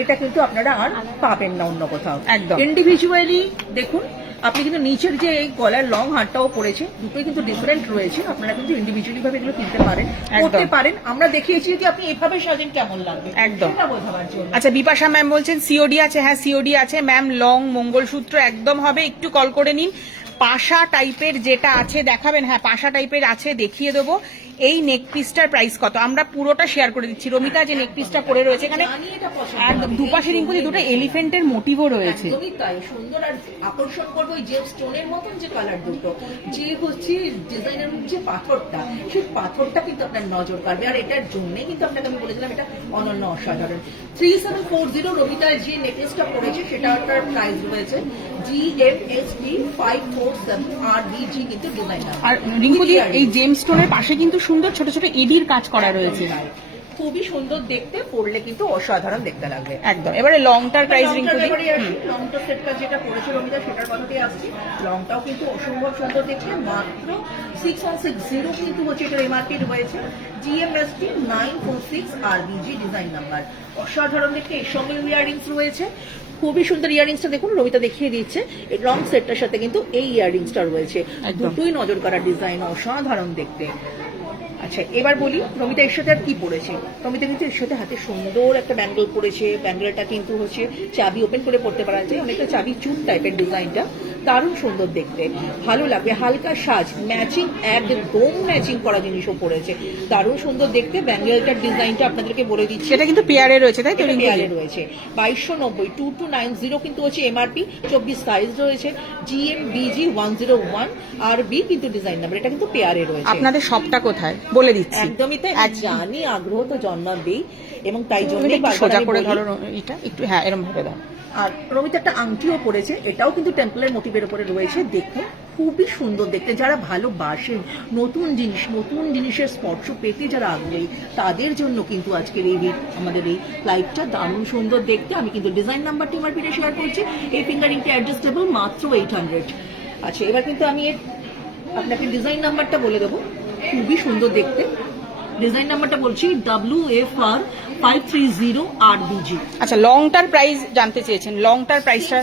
এটা কিন্তু আপনারা আর পাবেন না অন্য কোথাও। একদম ইন্ডিভিজুয়ালি দেখুন, আপনি কিন্তু নিচের যে এই গলার লং হারটাও পড়েছে, দুটোই কিন্তু ডিফারেন্ট রয়েছে। আপনারা কিন্তু ইন্ডিভিজুয়ালি ভাবে এগুলো কিনতে পারেন, করতে পারেন। আমরা দেখিয়েছি যদি আপনি এভাবে সাজেন কেমন লাগবে, একদম সেটা বোঝাবার জন্য। আচ্ছা, বিপাশা ম্যাম বলছেন সিওডি আছে। হ্যাঁ সিওডি আছে ম্যাম। লং মঙ্গলসূত্র একদম হবে, একটু কল করে নিন। পাশা টাইপের যেটা আছে দেখাবেন, হ্যাঁ পাশা টাইপের আছে, দেখিয়ে দেবো। এই নেক পিসটার প্রাইস কত আমরা পুরোটা শেয়ার করে দিচ্ছি। রমিতা যে নেক পিসটা পরে রয়েছে এখানে একদম দুপাশে রিঙ্কুদি দুটো এলিফ্যান্টের মোটিভও রয়েছে, একদমই তাই সুন্দর। আর আকর্ষণ করবো ওই জেম স্টোনের মতন যে কালার দুটো, যে হচ্ছে ডিজাইনের যে পাথরটা, সেই পাথরটা কিন্তু আপনার নজর কাড়বে। আর এটার জন্যই কিন্তু আপনাকে আমি বলেছিলাম এটা অনন্য অসাধারণ। 3740 রমিতার যে নেকলেসটা পড়েছে সেটার প্রাইস রয়েছে GMSP 547 আর BG কিন্তু ডিজাইনার। আর রিঙ্কুদি এই জেম স্টোনের পাশে কিন্তু সুন্দর ছোট ছোট এডির কাজ করা রয়েছে, খুবই সুন্দর দেখতে, পড়লে কিন্তু অসাধারণ দেখতে লাগবে। একদম। এবারে লংটার প্রাইস রিঙ্কুদি, লংটা সেটটা যেটা পড়েছে রমিতা সেটার কথাতেই আসছি। লংটাও কিন্তু অসম্ভব সুন্দর দেখতে, মাত্র 6160 কিন্তু হচ্ছে এটার এমআরপি রয়েছে। GMSP 946 আর BG ডিজাইন নাম্বার, অসাধারণ দেখতে। এর সঙ্গে ইয়াররিংস রয়েছে, খুবই সুন্দর। ইয়াররিংসটা দেখুন রমিতা দেখিয়ে দিচ্ছে, এই লং সেটটার সাথে কিন্তু এই ইয়াররিংসটা রয়েছে, দুটোই নজর করা ডিজাইন, অসাধারণ দেখতে। আচ্ছা, এবার বলি রমিতা এর সাথে আর কি পড়েছে। রমিতা কিন্তু এর সাথে হাতে সুন্দর একটা ব্যাঙ্গেল পড়েছে। ব্যাঙ্গেলটা কিন্তু হচ্ছে চাবি ওপেন করে পড়তে পারা যায়, অনেকটা চাবি চুপ টাইপের ডিজাইনটা, দারুণ সুন্দর দেখতে, ভালো লাগবে। হালকা সাজ, ম্যাচিং, একদম ম্যাচিং করা জিনিসও পড়েছে, দারুণ সুন্দর দেখতে। ব্যাঙ্গেলটার ডিজাইনটা আপনাদেরকে বলে দিচ্ছি, এটা কিন্তু পেয়ারে রয়েছে, তাই তো? পেয়ারে রয়েছে 2290, 2290 কিন্তু হচ্ছে এমআরপি, 24 সাইজ রয়েছে। GMBG 101 আর বি কিন্তু ডিজাইন নাম্বার, এটা কিন্তু পেয়ারে রয়েছে। আপনাদের শপটা কোথায় বলে দিচ্ছি। একদমই তাই, জানি আগ্রহ তো জন্মাবেই, এবং তাই জন্য সোজা করে ধরো এটা একটু, হ্যাঁ এরকম ভাবে দাও। আর রমিতা একটা আংটিও পড়েছে, এটাও কিন্তু টেম্পলের মোটিভের উপরে রয়েছে। দেখুন খুবই সুন্দর দেখতে, যারা ভালোবাসেন নতুন জিনিস, নতুন জিনিসের স্পর্শ পেতে যারা আগ্রহী, তাদের জন্য কিন্তু আজকের এই আমাদের এই লাইভটা দারুণ সুন্দর দেখতে। আমি কিন্তু ডিজাইন নাম্বারটি এমআরপিটা শেয়ার করছি। এই ফিঙ্গারিংটা অ্যাডজাস্টেবল, মাত্র 800। আচ্ছা, এবার কিন্তু আমি আপনাকে ডিজাইন নাম্বারটা বলে দেবো, খুবই সুন্দর দেখতে। ডিজাইন নাম্বারটা বলছি WFR 530 RBG। আচ্ছা, লংটার প্রাইস জানতে চেয়েছেন, লংটার প্রাইসটা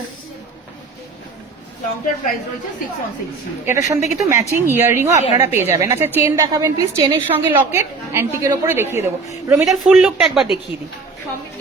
লংটার প্রাইস রয়েছে 6160। এটার সঙ্গে কিন্তু ম্যাচিং ইয়াররিংও আপনারা পেয়ে যাবেন। আচ্ছা চেন দেখাবেন প্লিজ, চেনের সঙ্গে লকেট অ্যান্টিকের ওপরে দেখিয়ে দেবো। রমিতার ফুল লুকটা একবার দেখিয়ে দিই।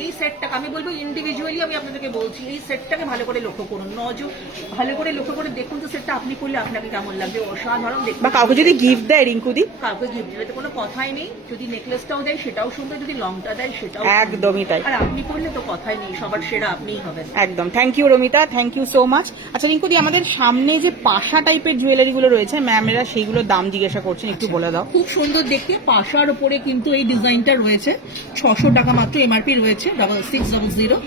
এই সেটটা আমি বলবো ইন্ডিভিজুয়ালি আমি আপনাদেরকে বলছি, এই সেটটাকে ভালো করে লক্ষ্য করুন, নজর ভালো করে লক্ষ্য করে দেখুন তো সেটটা আপনি করলে আপনাকে কেমন লাগবে, অসাধারণ দেখতে। বা কাউকে যদি গিফট দেয় রিঙ্কুদি, কাউকে গিফট দিলে তো কোনো কথাই নেই, যদি নেকলেসটাও দেয় সেটাও সুন্দর, যদি লংটা দেয় সেটাও একদমই তাই। আর আপনি করলে তো কথাই নেই, সবার সেরা আপনিই হবেন। একদম, thank you Ramita, thank you so much. আচ্ছা রিঙ্কুদি, আমাদের সামনে যে পাশা টাইপের জুয়েলারি গুলো রয়েছে ম্যামেরা সেইগুলোর দাম জিজ্ঞাসা করছেন, একটু বলে দাও। খুব সুন্দর দেখতে, পাশার উপরে কিন্তু এই ডিজাইনটা রয়েছে, 600 টাকা মাত্র এমআরপি রয়েছে, 6600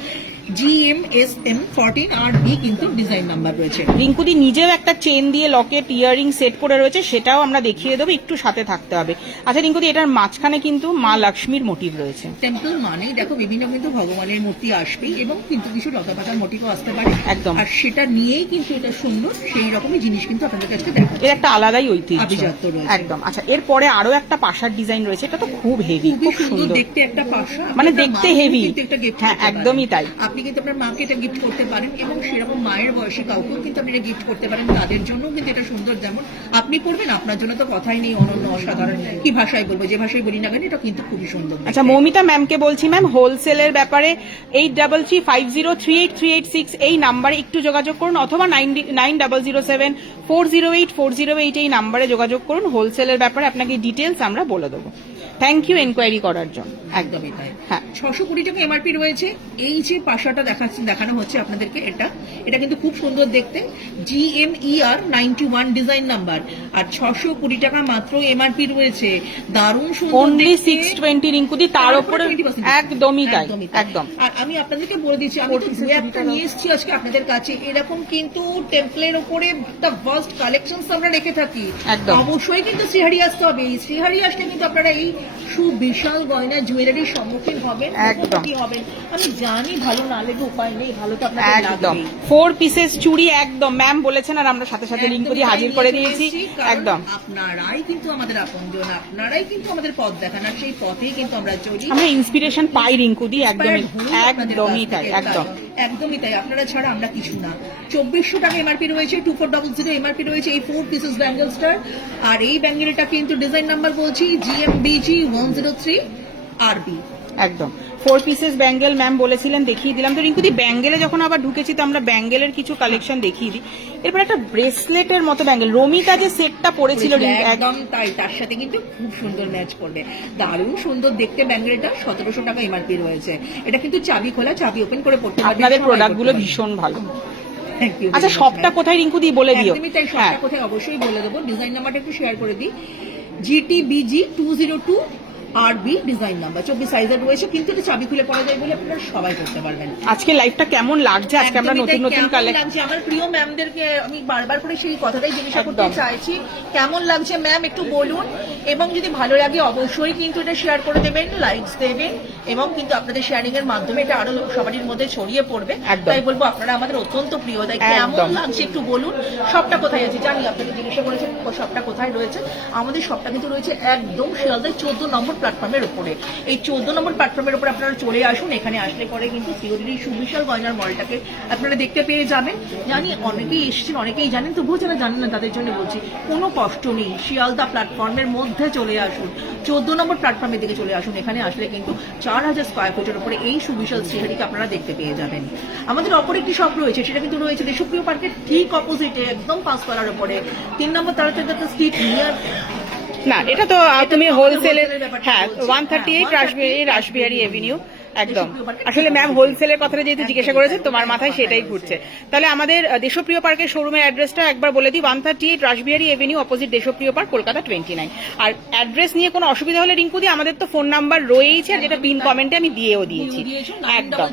GMSM 14RB কিন্তু ডিজাইন নাম্বার রয়েছে। রিঙ্কুদি নিজেও একটা চেন দিয়ে লকেট ইয়াররিং সেট করে রয়েছে, সেটাও আমরা দেখিয়ে দেবো, একটু সাথে থাকতে হবে। আচ্ছা রিঙ্কুদি, এটার মাঝখানে কিন্তু মা লক্ষ্মীর মোটিভ রয়েছে। টেম্পল মানেই দেখো বিভিন্ন কিন্তু ভগবানের মূর্তি আসবেই এবং কিন্তু কিছু লতাপাতার মোটিভও আসতে পারে একদম। আর সেটা নিয়েই কিন্তু এটা সুন্দর, সেই রকমই জিনিস কিন্তু আপনাদের কাছে দেখা এর একটা আলাদাই ঐতিহ্য আভিজাত্য রয়েছে। একদম। আচ্ছা এরপরে আরো একটা পাশার ডিজাইন রয়েছে, এটা তো খুব হেভি, খুবই খুব সুন্দর সুন্দর দেখতে একটা পাশা, মানে দেখতে হেভি। একটা গিফট, হ্যাঁ একদমই তাই। আপনি কিন্তু আপনার মাকে এটা গিফট করতে পারেন এবং সেরকম মায়ের বয়সী কাউকেও কিন্তু আপনি এটা গিফট করতে পারেন, তাদের জন্য কিন্তু এটা সুন্দর। যেমন আপনি পড়বেন, আপনার জন্য তো কথাই নেই, অনন্য অসাধারণ, কি ভাষায় বলবো, যে ভাষায় বলি না কেন এটা কিন্তু খুবই সুন্দর। আচ্ছা মৌমিতা ম্যামকে বলছি, ম্যাম হোলসেলের ব্যাপারে 8335038386 এই নাম্বারে একটু যোগাযোগ করুন, অথবা 9007408408 এই নাম্বারে যোগাযোগ করুন। হোলসেলের ব্যাপারে আপনাকে ডিটেলস আমরা বলে দেবো। থ্যাংক ইউ এনকোয়ারি করার জন্য। একদমই তাই। হ্যাঁ 620 টাকা এমআরপি রয়েছে। এই যে পাশাটা দেখানো হচ্ছে আপনাদেরকে, এটা কিন্তু খুব সুন্দর দেখতে, GMER 91 ডিজাইন নাম্বার, আর 620 টাকা মাত্র এমআরপি রয়েছে। দারুণ সুন্দর অনলি দেখতে। 620 রিঙ্কুদি, তার উপরে 20% একদমই তাই, একদম। আর আমি আপনাদেরকে বলে দিচ্ছি, আমি তো দু একটা নিয়ে এসেছি আজকে আপনাদের কাছে, এরকম কিন্তু টেম্পলের উপরে একটা ভাস্ট কালেকশন আমরা রেখে থাকি। একদম। অবশ্যই কিন্তু শ্রীহারি আসতে হবে, এই শ্রীহারি আসলে কিন্তু আপনারা এই সুবিশাল গয়না জুয়েলারির সম্মুখীন হবেন, একদম। কি হবেন আমি জানি, ভালো না লেগে উপায় নেই, ভালো তো আপনাদের একদম লাগবেই। 4 পিসেস চুড়ি একদম ম্যাম বলেছেন, আর আমরা সাথে সাথে লিঙ্ক দিয়ে হাজির করে দিয়েছি। একদম, আপনারাই কিন্তু আমাদের আপনজন, আপনারাই কিন্তু আমাদের পথ দেখান, আর সেই পথেই কিন্তু আমরা চলি, আমরা ইন্সপিরেশন পাই রিঙ্কুদি। একদমই একদমই তাই, একদম একদমই তাই। আপনারা ছাড়া আমরা কিছু না। 2400 টাকা এমআরপি রয়েছে, 2400 এমআরপি রয়েছে এই 4 পিসেস ব্যাঙ্গেল স্টার। আর এই ব্যাঙ্গেলটা কিন্তু ডিজাইন নাম্বার বলছি GMBG 103RB। একদম 4 পিসেস ব্যাঙ্গেল ম্যাম বলেছিলেন, দেখিয়ে দিলাম। তো রিঙ্কুদি ব্যাঙ্গেলে যখন আবার ঢুকেছি তো আমরা ব্যাঙ্গেলের কিছু কালেকশন দেখিয়ে দিই। এরপর একটা ব্রেসলেটের মতো ব্যাঙ্গেল, রমিতা যে সেটটা পরেছিল একদম তাই, তার সাথে কিন্তু খুব সুন্দর ম্যাচ করবে, দারুণ সুন্দর দেখতে ব্যাঙ্গেলটা। 1700 টাকা এমআরপি রয়েছে। এটা কিন্তু চাবি খোলা, চাবি ওপেন করে পড়তে পারবেন। আপনাদের প্রোডাক্ট গুলো ভীষণ ভালো। আচ্ছা সবটা কোথায় রিঙ্কুদি বলে দিও। একদমই তাই, সবটা কোথায় অবশ্যই বলে দেবো। ডিজাইন নাম্বারটা একটু শেয়ার করে দিই, GTBG 202RB ডিজাইন নাম্বার, 24 সাইজের রয়েছে, কিন্তু এটা চাবি খুলে পড়া যায় বলে আপনারা সবাই করতে পারবেন। আজকে লাইভটা কেমন লাগছে, আজকে আমরা নতুন নতুন কালেকশন লাগছে। আমার প্রিয় ম্যামদেরকে আমি বারবার করে সেই কথাটাই জিজ্ঞাসা করতে চাইছি, কেমন লাগছে ম্যাম একটু বলুন, এবং যদি ভালো লাগে অবশ্যই কিন্তু এটা শেয়ার করে দেবেন, লাইকস দেবেন, এবং কিন্তু আপনাদের শেয়ারিং এর মাধ্যমে এটা আরো সবারই মধ্যে ছড়িয়ে পড়বে। তাই বলবো আপনারা আমাদের অত্যন্ত প্রিয়, তাই কেমন লাগছে একটু বলুন। সবটা কোথায় আছে জানি, আপনাকে জিজ্ঞাসা করেছেন সবটা কোথায় রয়েছে। আমাদের সবটা কিন্তু রয়েছে একদম শিয়ালদায় 14 নম্বর প্ল্যাটফর্মের উপরে। এই 14 নম্বর প্ল্যাটফর্মের উপরে আপনারা চলে আসুন, এখানে আসলে পরে কিন্তু সিওরির সুবিশাল গয়নার মলটাকে আপনারা দেখতে পেয়ে যাবেন। জানি অনেকেই এসেছেন, অনেকেই জানেন, তবুও যারা জানেন না তাদের জন্য বলছি, কোনো কষ্ট নেই, শিয়ালদা প্ল্যাটফর্মের মধ্যে চলে আসুন, 14 নম্বর প্ল্যাটফর্মের দিকে চলে আসুন। এখানে আসলে কিন্তু 4000 স্কোয়ার ফুটের উপরে এই সুবিশাল শ্রীহারিকে আপনারা দেখতে পেয়ে যাবেন। আমাদের অপর একটি শপ রয়েছে, সেটা কিন্তু রয়েছে দেশপ্রিয় পার্কের ঠিক অপোজিটে, একদম 5 তলার উপরে, 3 নম্বর তারাতারি স্ট্রিট নিয়ার। না এটা তো তুমি হোলসেলের, হ্যাঁ 138 রাসবিহারী এভিনিউ একদম। আসলে ম্যাম হোলসেলের কথাটা যেহেতু জিজ্ঞাসা করেছেন, তোমার মাথায় সেটাই ঘুরছে। তাহলে আমাদের দেশপ্রিয় পার্কের শোরুমের অ্যাড্রেসটা একবার বলে দিই, 138 রাসবিহারী এভিনিউ, অপোজিট দেশপ্রিয় পার্ক, কলকাতা 29। আর অ্যাড্রেস নিয়ে কোনো অসুবিধা হলে রিঙ্কুদি আমাদের তো ফোন নাম্বার রয়েছে, আর যেটা পিন কমেন্টে আমি দিয়েও দিয়েছি। একদম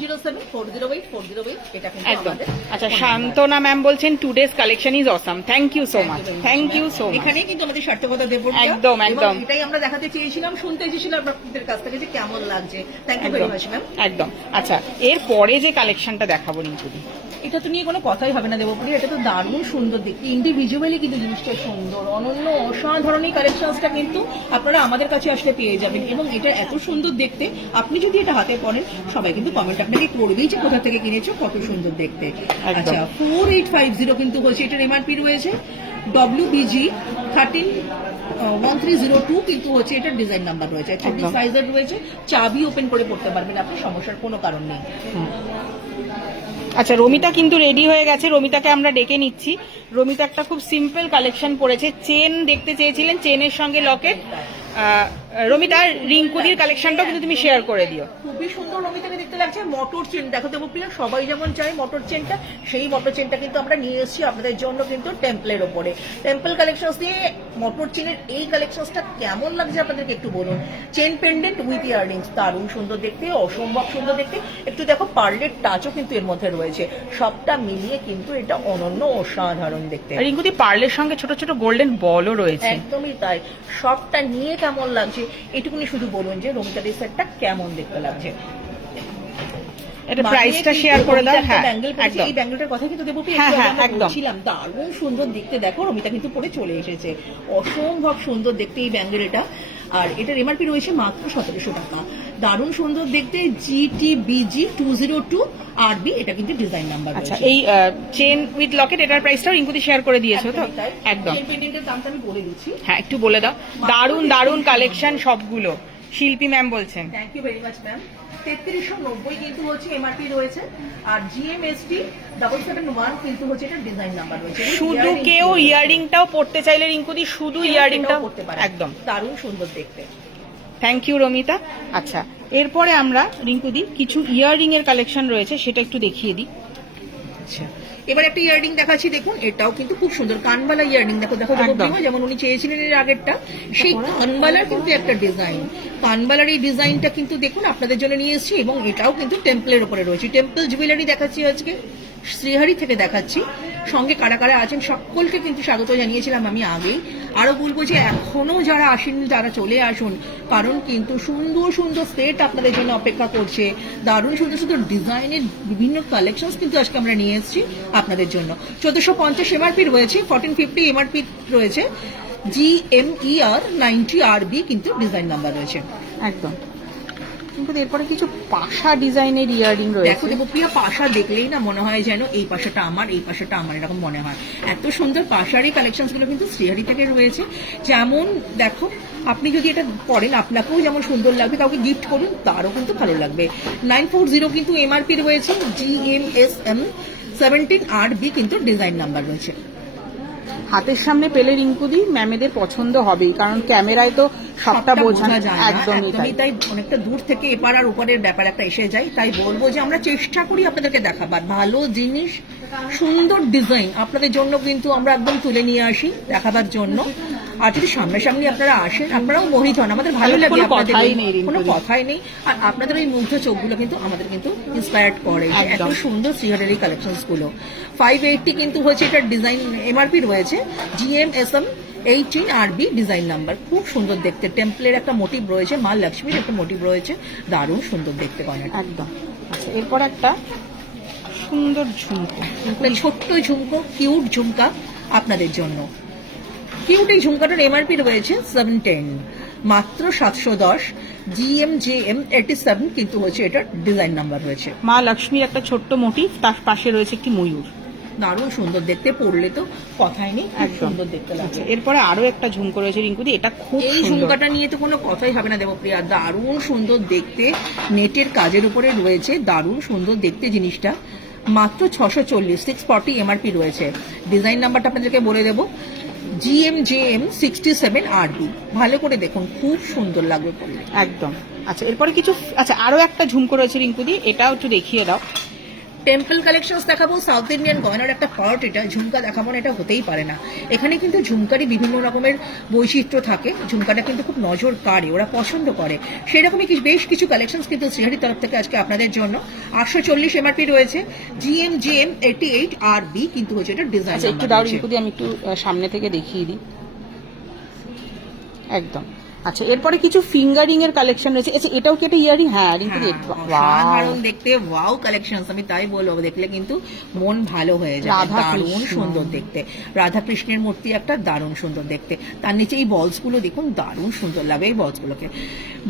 একদম। আচ্ছা শান্তনা ম্যাম বলছেন today's collection is awesome, thank you so much, thank you so much. এখানেই কিন্তু আমাদের সার্থকতা দেবো, একদম একদম, এটাই আমরা দেখাতে চেয়েছিলাম, শুনতে চেয়েছিলাম আপনাদের কাছ থেকে যে কেমন লাগছে। Thank you very much. Ma'am. একদম। আচ্ছা, এর পরে যে কালেকশনটা দেখাবো রিঙ্কুদি, এটা তো নিয়ে কোনো কথাই হবে না দেবপ্রিয়া, এটা তো দারুণ সুন্দর দেখতে, ইন্ডিভিজুয়ালি কিন্তু জিনিসটা সুন্দর, অনন্য অসাধারণ। এই কালেকশনসটা কিন্তু আপনারা আমাদের কাছে আসলে পেয়ে যাবেন, এবং এটা এত সুন্দর দেখতে, আপনি যদি এটা হাতে পরেন সবাই কিন্তু কমেন্ট আপনাকে করবেই যে কোথা থেকে কিনেছো, কত সুন্দর দেখতে। একদম। আচ্ছা, 4850 কিন্তু হচ্ছে এটার এমআরপি রয়েছে, WBG 131302 কিন্তু হচ্ছে এটার ডিজাইন নাম্বার রয়েছে, 36 সাইজের রয়েছে, চাবি ওপেন করে পড়তে পারবেন আপনি, সমস্যার কোনো কারণ নেই। আচ্ছা, রমিতা কিন্তু রেডি হয়ে গেছে, রমিতাকে আমরা ডেকে নিচ্ছি। রমিতা একটা খুব সিম্পল কালেকশন পরেছে, চেন দেখতে চেয়েছিলেন, চেনের সঙ্গে লকেট। রমিতা, রিঙ্কুদির কালেকশনটাও কিন্তু তুমি শেয়ার করে দিও। খুবই সুন্দর রমিতাকে দেখতে লাগছে। মোটর চেন দেখো দেবপ্রিয়া, সবাই যেমন চাই মোটর চেনটা, সেই মোটর চেনটা কিন্তু আমরা নিয়ে এসেছি আপনাদের জন্য কিন্তু টেম্পলের ওপরে। টেম্পল কালেকশন দিয়ে মোটর চেনের এই কালেকশনটা কেমন লাগছে আপনাদেরকে একটু বলুন। চেন পেন্ডেন্ট উইথ ইয়াররিংস, দারুণ সুন্দর দেখতে, অসম্ভব সুন্দর দেখতে। একটু দেখো পার্লের টাচও কিন্তু এর মধ্যে রয়েছে, সবটা মিলিয়ে কিন্তু এটা অনন্য অসাধারণ দেখতে। রিঙ্কুদি, পার্লের সঙ্গে ছোট ছোট গোল্ডেন বলও রয়েছে। একদমই তাই, সবটা নিয়ে কেমন লাগছে এটুকুনি শুধু বলুন যে রমিতার এই সেটটা কেমন দেখতে লাগছে। এটা প্রাইসটা শেয়ার করে দাও। হ্যাঁ, একদম। এই ব্যাঙ্গেলটার কথা কিন্তু দেবো, একদম ছিলাম দারুণ সুন্দর দেখতে। দেখো রমিতা কিন্তু পরে চলে এসেছে, অসম্ভব সুন্দর দেখতে এই ব্যাঙ্গেলটা। আর এটার এমআরপি রয়েছে মাত্র 1700 টাকা, দারুণ সুন্দর দেখতে। GTBG 202 RB, এটা কিন্তু ডিজাইন নাম্বার। আচ্ছা, এই চেন উইথ লকেট এটার প্রাইসটাও রিঙ্কুদি শেয়ার করে দিয়েছো তো? একদম। এই পেন্ডেন্টের দামটা আমি বলে দিচ্ছি। হ্যাঁ, একটু বলে দাও। দারুণ দারুণ কালেকশন সবগুলো। শিল্পী ম্যাম বলছেন। Thank you very much ma'am. 3390 কিন্তু হচ্ছে এমআরপি রয়েছে, আর GMST 771 কিন্তু হচ্ছে এটা ডিজাইন নাম্বার রয়েছে। শুধু কেউ ইয়াররিংটাও পড়তে চাইলে রিঙ্কুদি শুধু ইয়াররিংটাও করতে পারে, একদম দারুণ সুন্দর দেখতে। Thank you Ramita. আচ্ছা, এরপরে আমরা রিঙ্কুদি কিছু ইয়াররিং এর কালেকশন রয়েছে, সেটা একটু দেখিয়ে দিই। আচ্ছা, এবার একটা ইয়াররিং দেখাচ্ছি, দেখুন এটাও কিন্তু খুব সুন্দর কানবালা ইয়াররিং। দেখো দেখো দেবপ্রিয়া, যেমন উনি চেয়েছিলেন এর আগেরটা, সেই কানবালার কিন্তু একটা ডিজাইন, কানবালার এই ডিজাইনটা কিন্তু দেখুন আপনাদের জন্য নিয়ে এসেছি, এবং এটাও কিন্তু টেম্পলের উপরে রয়েছে। টেম্পল জুয়েলারি দেখাচ্ছি আজকে, শ্রীহারি থেকে দেখাচ্ছি। সঙ্গে কারা কারা আছেন সকলকে কিন্তু স্বাগত জানিয়েছিলাম আমি আগেই, আরো বলবো যে এখনো যারা আসেননি তারা চলে আসুন, কারণ কিন্তু সুন্দর সুন্দর সেট আপনাদের জন্য অপেক্ষা করছে। দারুণ সুন্দর সুন্দর ডিজাইনের বিভিন্ন কালেকশন কিন্তু আজকে আমরা নিয়ে এসেছি আপনাদের জন্য। 1450 এমআরপি রয়েছে, 1450 এমআরপি রয়েছে, GMER 90 RB কিন্তু ডিজাইন নাম্বার রয়েছে। একদম। কিন্তু এরপরে কিছু পাশা ডিজাইনের ইয়াররিং দেখো রয়েছে। দেবপ্রিয়া, পাশা দেখলেই না মনে হয় যেন এই পাশাটা আমার, এই পাশাটা আমার, এরকম মনে হয়। এত সুন্দর পাশার এই কালেকশন গুলো কিন্তু শ্রীহারি থেকে রয়েছে। যেমন দেখো, আপনি যদি এটা পরেন আপনাকেও যেমন সুন্দর লাগবে, কাউকে গিফট করুন তারও কিন্তু ভালো লাগবে। 940 কিন্তু এমআরপি রয়েছে, GMSM 17 RB কিন্তু ডিজাইন নাম্বার রয়েছে। হাতের সামনে পেলে রিঙ্কুদি ম্যামেদের পছন্দ হবেই, কারণ ক্যামেরায় তো সবটা বোঝা যায় না, একদমই তাই অনেকটা দূর থেকে এপার আর ওপারের ব্যাপার একটা এসে যায়। তাই বলবো যে আমরা চেষ্টা করি আপনাদেরকে দেখাবার, ভালো জিনিস সুন্দর ডিজাইন আপনাদের জন্য কিন্তু আমরা একদম তুলে নিয়ে আসি দেখাবার জন্য। আর যদি সামনাসামনি আপনারা আসেন, আপনারাও মোহিত হন, আমাদের ভালো লাগে, কোনো কথাই নেই। আর আপনাদের ওই মুগ্ধ চোখগুলো কিন্তু আমাদের কিন্তু ইন্সপায়ার্ড করে, এত সুন্দর শ্রীহারের এই কালেকশনস গুলো। 580 কিন্তু হচ্ছে এটার ডিজাইন এমআরপি রয়েছে, GMSM 18 RB ডিজাইন নাম্বার। খুব সুন্দর দেখতে, টেম্পলের একটা মোটিভ রয়েছে, মা লক্ষ্মীর একটা মোটিভ রয়েছে, দারুণ সুন্দর দেখতে গয়নাটা একদম। আচ্ছা, এরপর একটা সুন্দর ঝুমকো, ছোট্ট ঝুমকো, কিউট ঝুমকা আপনাদের জন্য। কিউট এই ঝুমকাটার এমআরপি রয়েছে 710, মাত্র 710। GMJM 87 কিন্তু হচ্ছে এটার ডিজাইন নাম্বার রয়েছে। মা লক্ষ্মীর একটা ছোট্ট মোটিভ, তার পাশে রয়েছে একটি ময়ূর, দারুণ সুন্দর দেখতে, পড়লে তো কথাই নেই, সুন্দর দেখতে লাগছে। এরপরে আরো একটা ঝুমকো রয়েছে রিঙ্কুদি, এটা খুব এই ঝুমকাটা নিয়ে তো কোনো কথাই হবে না দেবপ্রিয়া, দারুণ সুন্দর দেখতে, নেটের কাজের উপরে রয়েছে, দারুণ সুন্দর দেখতে জিনিসটা। মাত্র 640, 640 এমআরপি রয়েছে। ডিজাইন নাম্বারটা আপনাদেরকে বলে দেবো, GMJM 67 RB। ভালো করে দেখুন, খুব সুন্দর লাগবে পড়লে একদম। আচ্ছা, এরপরে কিছু, আচ্ছা আরো একটা ঝুমকো রয়েছে রিঙ্কুদি, এটাও একটু দেখিয়ে দাও। টেম্পল কালেকশনস দেখাবো, সাউথ ইন্ডিয়ান গয়নার একটা পার্ট এটা, ঝুমকা দেখাবো না এটা হতেই পারে না। এখানে কিন্তু ঝুমকারই বিভিন্ন রকমের বৈশিষ্ট্য থাকে, ঝুমকাটা কিন্তু খুব নজর কাড়ে, ওরা পছন্দ করে। সেই রকমই বেশ কিছু কালেকশনস কিন্তু শ্রীহারির তরফ থেকে আজকে আপনাদের জন্য। 840 এমআরপি রয়েছে, GMJM 88 RB কিন্তু হচ্ছে এটা ডিজাইন। একটু দাও রিঙ্কুদি, আমি একটু সামনে থেকে দেখিয়ে দিই। একদম। আচ্ছা, এরপরে কিছু ফিঙ্গারিং এর কালেকশন রয়েছে। আচ্ছা, এটাও কি একটা ইয়ারিং? হ্যাঁ, রিঙ্কুদি, সাধারণ দেখতে ওয়াও কালেকশন, আমি তাই বলবো, দেখলে কিন্তু মন ভালো হয়ে যায়। রাধা দারুণ কৃষ্ণ। সুন্দর দেখতে, রাধা কৃষ্ণের মূর্তি একটা দারুণ সুন্দর দেখতে। তার নিচে এই বলস গুলো দেখুন, দারুণ সুন্দর লাগবে এই বলস গুলোকে,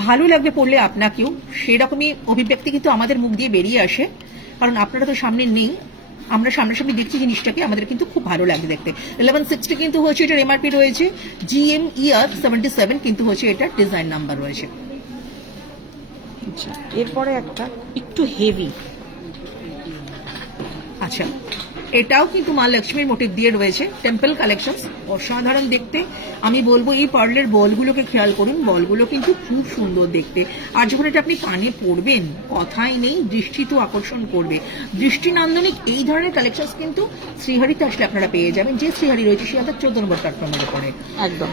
ভালো লাগবে পড়লে আপনাকেও। সেরকমই অভিব্যক্তি কিন্তু আমাদের মুখ দিয়ে বেরিয়ে আসে, কারণ আপনারা তো সামনে নেই, আমরা সামনাসামনি দেখছি জিনিসটাকে, আমাদের কিন্তু খুব ভালো লাগে দেখতে। 1160 কিন্তু হচ্ছে এটার এমআরপি রয়েছে, GMER 77 কিন্তু হচ্ছে এটার ডিজাইন নাম্বার রয়েছে। আচ্ছা, এরপরে একটা একটু হেভি। আচ্ছা, এটাও কিন্তু মা লক্ষ্মীর মোটিভ দিয়ে রয়েছে, টেম্পল কালেকশনস, অসাধারণ দেখতে। আমি বলবো এই পার্লের বলগুলোকে খেয়াল করুন, বলগুলো কিন্তু খুব সুন্দর দেখতে। আর যখন এটা আপনি কানে পরবেন, কথাই নেই, দৃষ্টি তো আকর্ষণ করবে। দৃষ্টি নান্দনিক এই ধরনের কালেকশনস কিন্তু শ্রীহরিতে আসলে আপনারা পেয়ে যাবেন, যে শ্রীহরি রয়েছে শিয়ালদার 14 নম্বর প্ল্যাটফর্মের উপরে। একদম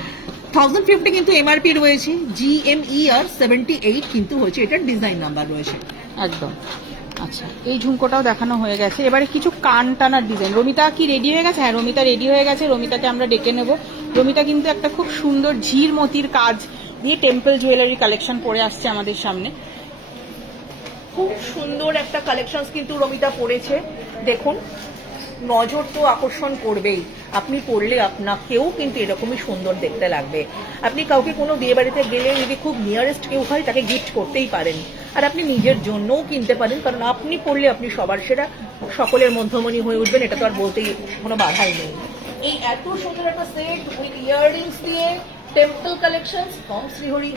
1050 কিন্তু এমআরপি রয়েছে, GMER 78 কিন্তু হচ্ছে এটার ডিজাইন নাম্বার রয়েছে। একদম। আচ্ছা, এই ঝুমকোটাও দেখানো হয়ে গেছে। এবারে কিছু কান টানার ডিজাইন। রমিতা কি রেডি হয়ে গেছে? হ্যাঁ, রমিতা রেডি হয়ে গেছে। রমিতাকে আমরা ডেকে নেব। রমিতা কিন্তু একটা খুব সুন্দর ঝির মতির কাজ দিয়ে টেম্পল জুয়েলারি কালেকশন পরে আসছে আমাদের সামনে। খুব সুন্দর একটা কালেকশনস কিন্তু রমিতা পরেছে, দেখুন, নজর তো আকর্ষণ করবেই। আপনি পরলে আপনাকেও কিন্তু এরকমই সুন্দর দেখতে লাগবে। আপনি কাউকে কোনো বিয়ে বাড়িতে গেলে যদি খুব নিয়ারেস্ট কেউ হয়, তাকে গিফট করতেই পারেন, আর আপনি নিজের জন্যও কিনতে পারেন, কারণ আপনি পরলে আপনি সবার সেরা, সকলের মধ্যমণি হয়ে উঠবেন, এটা তো আর বলতেই কোনো বাধাই নেই। এই এত সুন্দর একটা সেট উইথ ইয়াররিংস দিয়ে টেম্পল কালেকশনস ফ্রম শ্রীহরি,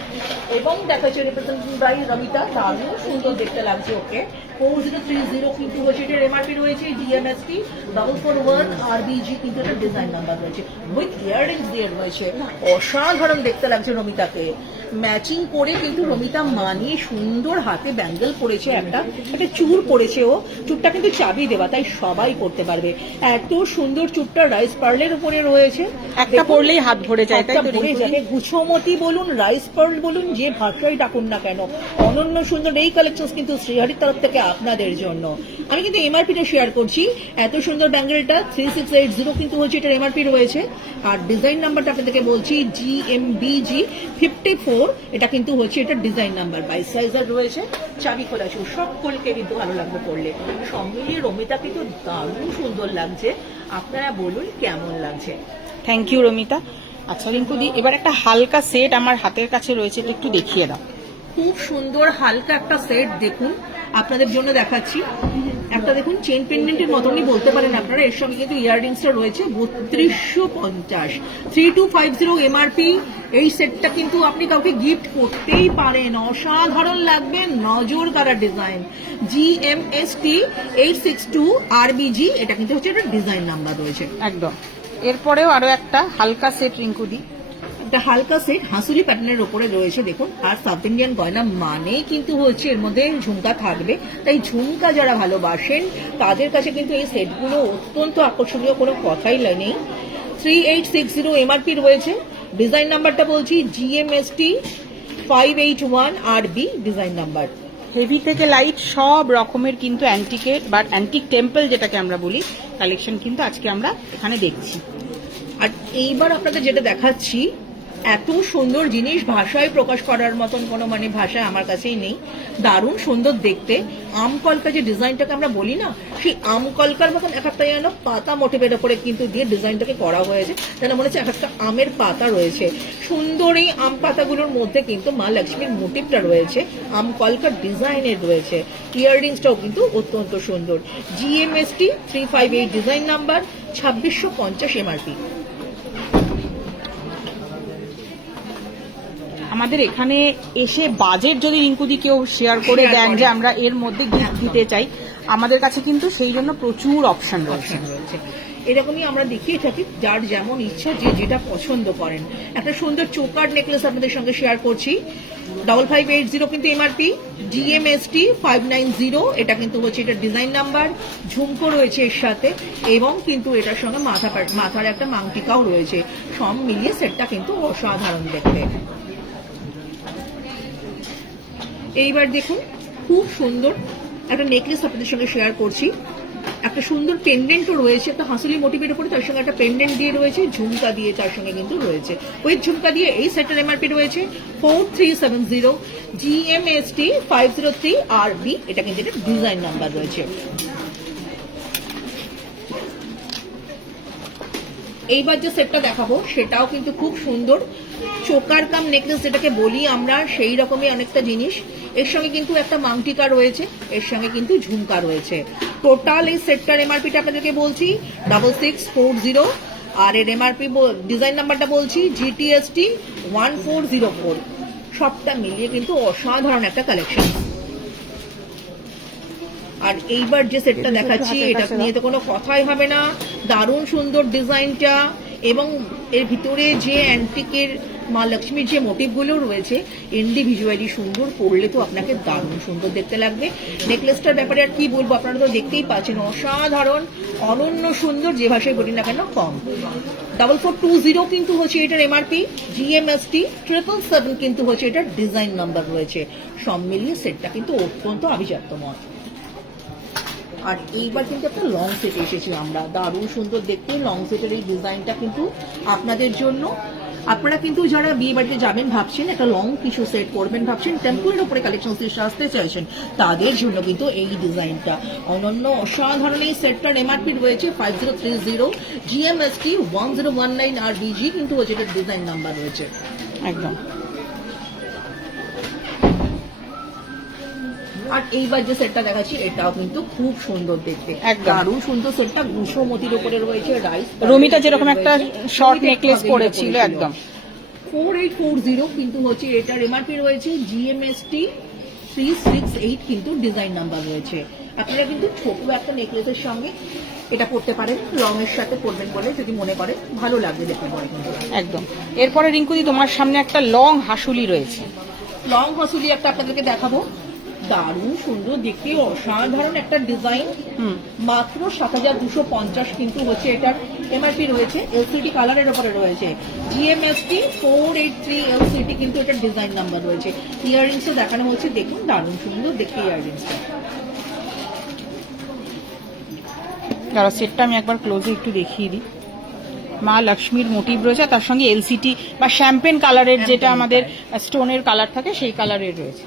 এবং দেখাচ্ছে রিপ্রেজেন্টেড বাই রমিতা, দারুণ সুন্দর দেখতে লাগছে ওকে। 4030 কিন্তু হচ্ছে এটার এমআরপি রয়েছে, GMST 441 RBG কিন্তু এটার ডিজাইন নাম্বার রয়েছে, উইথ ইয়াররিংস দিয়ে রয়েছে। অসাধারণ দেখতে লাগছে রমিতাকে, ম্যাচিং করে কিন্তু রমিতা মানিয়ে সুন্দর হাতে ব্যাঙ্গেল পরেছে, একটা চুর পরেছে, ও চুরটা কিন্তু চাবি দেওয়া, তাই সবাই পরতে পারবে। এত সুন্দর চুরটা রাইস পার্লের উপরে রয়েছে, একটা পরলেই হাত ভরে যায়, তাই তো? ভরে যাবে। গুছমতি বলুন, রাইস পার্ল বলুন, যে ভাষাই ডাকুন না কেন, অনন্য সুন্দর এই কালেকশন কিন্তু শ্রীহরির তরফ থেকে আপনাদের জন্য। আমি কিন্তু এমআরপিটা শেয়ার করছি। এত সুন্দর ব্যাঙ্গেলটা 3680 কিন্তু হচ্ছে এটার এমআরপি রয়েছে, আর ডিজাইন নাম্বারটা আপনাদেরকে বলছি, GMBG 54, এটা কিন্তু হচ্ছে এটার ডিজাইন নাম্বার। 22 সাইজের রয়েছে, চাবি খোলা আছে, সকলকে কিন্তু ভালো লাগবে পড়লে। সব মিলিয়ে রমিতা কিন্তু দারুণ সুন্দর লাগছে, আপনারা বলুন কেমন লাগছে। Thank you Ramita. আচ্ছা রিঙ্কুদি, এবার একটা হালকা সেট আমার হাতের কাছে রয়েছে, এটা একটু দেখিয়ে দাও। খুব সুন্দর হালকা একটা সেট দেখুন, আপনাদের জন্য দেখাচ্ছি। একটা দেখুন, চেন পেন্ডেন্টের মতনই বলতে পারেন আপনারা, এর সঙ্গে কিন্তু ইয়াররিংসটা রয়েছে। 3250, 3250 এমআরপি। এই সেটটা কিন্তু আপনি কাউকে গিফট করতেই পারেন, অসাধারণ লাগবে, নজর কাড়া ডিজাইন। GMST 862 RBG, এটা কিন্তু হচ্ছে একটা ডিজাইন নাম্বার রয়েছে। একদম। এরপরেও আরো একটা হালকা সেট রিঙ্কুদি, একটা হালকা সেট হাসুলি প্যাটার্নের উপরে রয়েছে দেখুন। আর সাউথ ইন্ডিয়ান গয়না মানে কিন্তু হচ্ছে এর মধ্যে ঝুমকা থাকবে, তাই ঝুমকা যারা ভালোবাসেন তাদের কাছে কিন্তু এই সেটগুলো অত্যন্ত আকর্ষণীয়, কোনো কথাই নেই। 3860 এমআরপি রয়েছে, ডিজাইন নাম্বারটা বলছি, GMST 581 RB design number. Heavy থেকে লাইট সব রকমের কিন্তু অ্যান্টিকের বা অ্যান্টিক টেম্পল যেটাকে আমরা বলি, কালেকশন কিন্তু আজকে আমরা এখানে দেখছি। আর এইবার আপনাদের যেটা দেখাচ্ছি, এত সুন্দর জিনিস ভাষায় প্রকাশ করার মতন কোনো ভাষা আমার কাছেই নেই, দারুণ সুন্দর দেখতে। আমকলকা যে ডিজাইনটাকে আমরা বলি না, সেই আমকলকার মতন এক একটা যেন পাতা মোটিভের ওপরে কিন্তু দিয়ে ডিজাইনটাকে করা হয়েছে, যেন মনে হচ্ছে এক একটা আমের পাতা রয়েছে। সুন্দর এই আম পাতাগুলোর মধ্যে কিন্তু মা লক্ষ্মীর মোটিভটা রয়েছে, আমকলকার ডিজাইনের রয়েছে। ইয়াররিংসটাও কিন্তু অত্যন্ত সুন্দর। GMST 358 design number, 2650 MRP. আমাদের এখানে এসে বাজেট যদি রিঙ্কুদি কেউ শেয়ার করে দেন যে আমরা এর মধ্যে গিফট দিতে চাই, আমাদের কাছে কিন্তু সেই জন্য প্রচুর অপশন রয়েছে। এরকমই আমরা দেখিয়ে থাকি, যার যেমন ইচ্ছা, যে যেটা পছন্দ করেন। একটা সুন্দর চোকার নেকলেস আপনাদের সঙ্গে শেয়ার করছি, 5580 কিন্তু এমআরপি। GMST 590, এটা কিন্তু হচ্ছে এটা ডিজাইন নাম্বার। ঝুমকো রয়েছে এর সাথে, এবং কিন্তু এটার সঙ্গে মাথার একটা মাংটিকাও রয়েছে। সব মিলিয়ে সেটটা কিন্তু অসাধারণ দেখতে। এইবার দেখুন, খুব সুন্দর একটা নেকলেস আপনাদের সঙ্গে শেয়ার করছি, একটা সুন্দর পেন্ডেন্টও রয়েছে, একটা হাসুলি মোটিভের উপরে তার সঙ্গে একটা পেন্ডেন্ট দিয়ে রয়েছে, ঝুমকা দিয়ে তার সঙ্গে কিন্তু রয়েছে। উইথ ঝুমকা দিয়ে এই সেটের এমআরপি রয়েছে 4370, GMST 503 RB, এটা কিন্তু একটা ডিজাইন নাম্বার রয়েছে। এইবার যে সেটটা দেখাবো সেটাও কিন্তু খুব সুন্দর, চোকার কাম নেকলেস যেটাকে বলি আমরা, সেই রকমই অনেকটা জিনিস। এর সঙ্গে কিন্তু একটা মাংটিকা রয়েছে, এর সঙ্গে কিন্তু ঝুমকা রয়েছে। টোটাল এই সেটটার এমআরপিটা আপনাদেরকে বলছি 6640, আর এর এমআরপি ডিজাইন নাম্বারটা বলছি GTST 1404। সবটা মিলিয়ে কিন্তু অসাধারণ একটা কালেকশন। আর এইবার যে সেটটা দেখাচ্ছি এটা নিয়ে তো কোনো কথাই হবে না, দারুণ সুন্দর ডিজাইনটা, এবং এর ভিতরে যে অ্যান্টিকের মা লক্ষ্মীর যে মোটিভগুলো রয়েছে ইন্ডিভিজুয়ালি সুন্দর, পরলে তো আপনাকে দারুণ সুন্দর দেখতে লাগবে। নেকলেসটার ব্যাপারে আর কি বলবো, আপনারা তো দেখতেই পাচ্ছেন, অসাধারণ, অনন্য সুন্দর, যে ভাষায় বলি না কেন কম। 4420 কিন্তু হচ্ছে এটার এমআরপি, GMST 777 কিন্তু হচ্ছে এটার ডিজাইন নাম্বার রয়েছে। সব মিলিয়ে সেটটা কিন্তু অত্যন্ত আভিজাত্যময়। আর এইবার কিন্তু একটা লং সেট এসেছি আমরা, দারুণ সুন্দর দেখতে লং সেটের এই ডিজাইনটা কিন্তু আপনাদের জন্য। আপনারা কিন্তু যারা বিয়ে বাড়িতে যাবেন ভাবছেন, একটা লং কিছু সেট করবেন ভাবছেন, টেম্পলের উপরে কালেকশন আসতে চাইছেন, তাদের জন্য কিন্তু এই ডিজাইনটা অনন্য অসাধারণ। এই সেটটার এমআরপি রয়েছে 5030, GMST 1019 আর BG কিন্তু হচ্ছে এটার ডিজাইন নাম্বার রয়েছে। একদম। আর এইবার যে সেটটা দেখাচ্ছি এটাও কিন্তু খুব সুন্দর দেখতে, একদম। দারুণ সুন্দর সেটটা, গুছো মতির উপরে রয়েছে, রাইস রুমিতা যেরকম একটা শর্ট নেকলেস পরেছিল, একদম। 4840 কিন্তু হচ্ছে এটার এমআরপি রয়েছে, GMST 368 কিন্তু ডিজাইন নাম্বার রয়েছে। আপনারা কিন্তু ছোট একটা নেকলেসের সঙ্গে এটা পড়তে পারেন, লং এর সাথে পরবেন বলে যদি মনে করে, ভালো লাগবে দেখতে পরে কিন্তু। একদম। এরপরে রিঙ্কুদি তোমার সামনে একটা লং হাসুলি রয়েছে, লং হাসুলি একটা আপনাদেরকে দেখাবো, দারুণ সুন্দর দেখতে, অসাধারণ একটা ডিজাইন। মাত্র 7250 কিন্তু হচ্ছে এটার এমআরপি রয়েছে, LCD কালারের উপরে রয়েছে, GMST 483 LCD কিন্তু এটার ডিজাইন নাম্বার রয়েছে। ইয়াররিংসও দেখানো হচ্ছে, দেখুন দারুণ সুন্দর দেখতে ইয়াররিংসটা। যারা সেটটা আমি একবার ক্লোজে একটু দেখিয়ে দিই। মা লক্ষ্মীর মোটিভ রয়েছে, তার সঙ্গে LCD বা শ্যাম্পেন কালারের, যেটা আমাদের স্টোনের কালার থাকে সেই কালারের রয়েছে।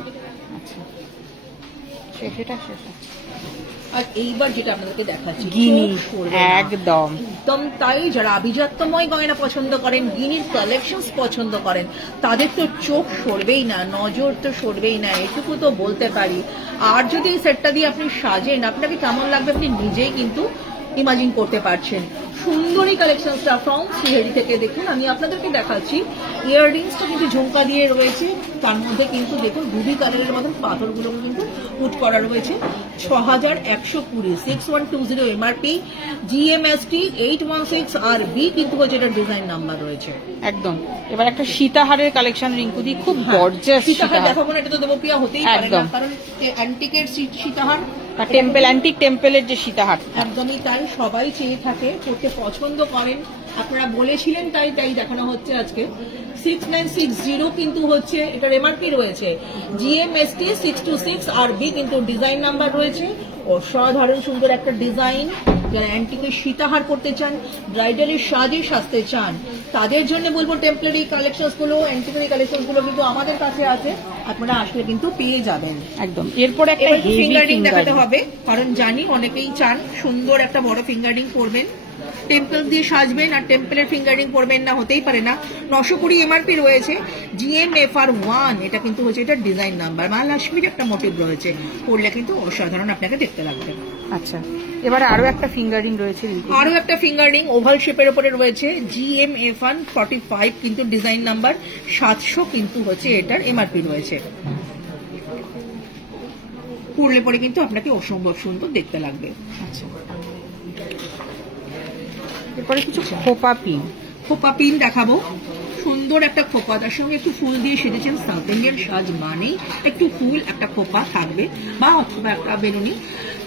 সেটা শেষ। আর এইবার যেটা আপনাদেরকে দেখাচ্ছি গিনি, একদম একদম তাই, যারা আভিজাত্যময় গয়না পছন্দ করেন, গিনির কালেকশন পছন্দ করেন, তাদের তো চোখ সরবেই না, নজর তো সরবেই না, এটুকু তো বলতে পারি। আর যদি এই সেটটা দিয়ে আপনি সাজেন, আপনাকে কেমন লাগবে আপনি নিজেই কিন্তু ইমাজিন করতে পারছেন। সুন্দরী কালেকশনটা ফ্রম শ্রীহরি থেকে দেখুন, আমি আপনাদেরকে দেখাচ্ছি। ইয়াররিংসটা কিন্তু ঝুমকা দিয়ে রয়েছে, তার মধ্যে কিন্তু দেখুন রুবি কালারের মতন পাথরগুলো কিন্তু পুট করা রয়েছে। 6120, 6120 এমআরপি, GMST 816 আর B কিন্তু হচ্ছে এটার ডিজাইন নাম্বার রয়েছে। একদম। এবার একটা সীতাহারের কালেকশন রিঙ্কুদি, খুব গর্জিয়াস সীতাহার দেখাবো না, এটা তো দেবপ্রিয়া হতেই পারে না, কারণ অ্যান্টিকের সীতাহার, টেম্পল, অ্যান্টিক টেম্পলের যে সীতাহার, একদমই তাই, সবাই চেয়ে থাকে, করতে পছন্দ করেন, আপনারা বলেছিলেন তাই তাই দেখানো হচ্ছে আজকে। 6960 কিন্তু হচ্ছে এটার এমআরপি রয়েছে, GMST 626 আর B কিন্তু ডিজাইন নাম্বার রয়েছে। অসাধারণ সুন্দর একটা ডিজাইন, যারা অ্যান্টিকের সীতাহার করতে চান, ব্রাইডালের সাজে সাজতে চান, তাদের জন্য বলবো টেম্পলের এই কালেকশন গুলো, অ্যান্টিকের এই কালেকশন গুলো কিন্তু আমাদের কাছে আছে, আপনারা আসলে কিন্তু পেয়ে যাবেন। একদম। এরপরে একটা ফিঙ্গারিং দেখাতে হবে, কারণ জানি অনেকেই চান সুন্দর একটা বড় ফিঙ্গারিং করবেন, টেম্পল দিয়ে সাজবেন আর টেম্পলের ফিঙ্গারিং করবেন না, হতেই পারে না। 920 এমআরপি রয়েছে, GMFR1 এটা কিন্তু হচ্ছে এটার ডিজাইন নাম্বার, মা লক্ষ্মীর একটা মোটিভ রয়েছে, পড়লে কিন্তু অসাধারণ আপনাকে দেখতে লাগবে। আচ্ছা, এবারে আরো একটা ফিঙ্গারিং রয়েছে, আরো একটা ফিঙ্গারিং ওভাল শেপের উপরে রয়েছে, GMF145 কিন্তু ডিজাইন নাম্বার, 700 কিন্তু হচ্ছে এটার এমআরপি রয়েছে। পড়লে পরে কিন্তু আপনাকে অসম্ভব সুন্দর দেখতে লাগবে। আচ্ছা, এরপরে কিছু খোপা পিন, খোপা পিন দেখাবো, সুন্দর একটা খোপা, তার সঙ্গে একটু ফুল দিয়ে সেজেছেন। সাউথ ইন্ডিয়ান সাজ মানেই একটু ফুল, একটা খোপা থাকবে বা অথবা একটা বেরুনি,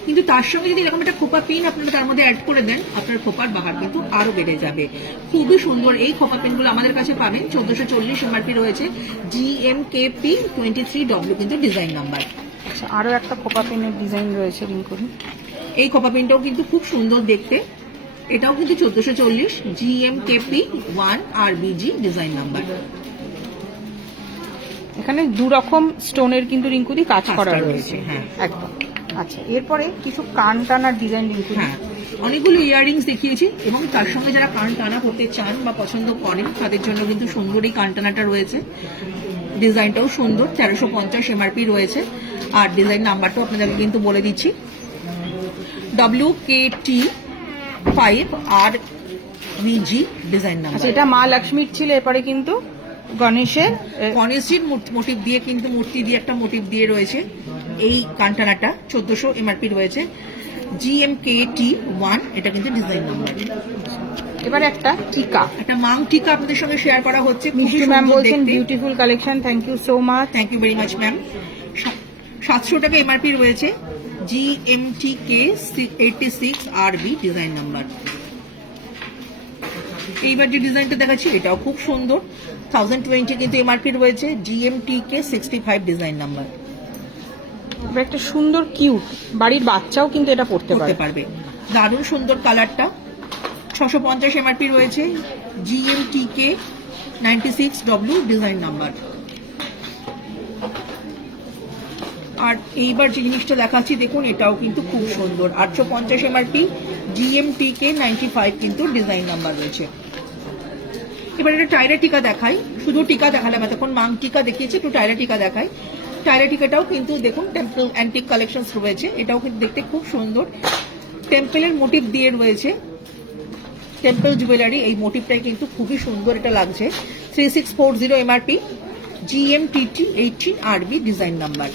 কিন্তু তার সঙ্গে যদি এরকম একটা খোপা পিন আপনারা তার মধ্যে অ্যাড করে দেন, আপনার খোপার বাহার কিন্তু আরো বেড়ে যাবে। খুবই সুন্দর এই খোপা পিনগুলো আমাদের কাছে পাবেন, 1440 এমআরপি রয়েছে, GMKP 23W কিন্তু ডিজাইন নাম্বার। আচ্ছা, আরো একটা খোপা পিনের ডিজাইন রয়েছে রিঙ্কুরি, এই খোপা পিনটাও কিন্তু খুব সুন্দর দেখতে, এটাও কিন্তু 1440 GMKP 1 RBG ডিজাইন নাম্বার। এখানে দু রকম স্টোনের কিন্তু রিঙ্কুদি কাজ করা কাজটা রয়েছে। রয়েছে, হ্যাঁ। একদম। আচ্ছা, এরপরে কিছু কান টানার ডিজাইন রিঙ্কুদি। হ্যাঁ, অনেকগুলো ইয়াররিংস দেখিয়েছি এবং তার সঙ্গে যারা কান টানা করতে চান বা পছন্দ করেন তাদের জন্য কিন্তু সুন্দর এই কান টানাটা রয়েছে। ডিজাইনটাও সুন্দর, 1350 MRP রয়েছে। আর ডিজাইন নাম্বারটাও আপনাদেরকে কিন্তু বলে দিচ্ছি, WKT 5 RVG ডিজাইন নাম্বার। আচ্ছা, এটা মা লক্ষ্মীর ছিল, এরপরে কিন্তু গণেশের গণেশজির মোটিভ দিয়ে কিন্তু মূর্তি দিয়ে একটা মোটিভ দিয়ে রয়েছে। এই কানটানাটা 1400 MRP রয়েছে, GMKT 1, এটা কিন্তু ডিজাইন নাম্বার। এবারে একটা টিকা, একটা মাং টিকা আপনাদের সঙ্গে শেয়ার করা হচ্ছে। মিষ্টি ম্যাম বলছেন beautiful collection, thank you so much. Thank you very much ma'am. 700 টাকা MRP রয়েছে, GMTK 86 RB ডিজাইন নাম্বার। এইবার যে ডিজাইনটা দেখাচ্ছি এটাও খুব সুন্দর, 1020 কিন্তু MRP রয়েছে, GMTK 65 ডিজাইন নাম্বার। একটা সুন্দর কিউট বাড়ির বাচ্চাও কিন্তু এটা পড়তে পারবে। দারুণ সুন্দর কালারটা, 650 MRP রয়েছে, GMTK 96W ডিজাইন নাম্বার। আর এইবার যে জিনিসটা দেখাচ্ছি দেখুন, এটাও কিন্তু খুব সুন্দর, 850 MRP, GMTK 95 কিন্তু ডিজাইন নাম্বার রয়েছে। এবার একটা টায়রা টিকা দেখাই, শুধু টিকা দেখালাম এতক্ষণ, মাং টিকা দেখিয়েছি, একটু টায়রা টিকা দেখাই। টায়রা টিকাটাও কিন্তু দেখুন টেম্পল অ্যান্টিক কালেকশন রয়েছে, এটাও কিন্তু দেখতে খুব সুন্দর, টেম্পলের মোটিভ দিয়ে রয়েছে, টেম্পল জুয়েলারি। এই মোটিভটাই কিন্তু খুবই সুন্দর এটা লাগছে, 3640 MRP, GMTT 18 RB design number.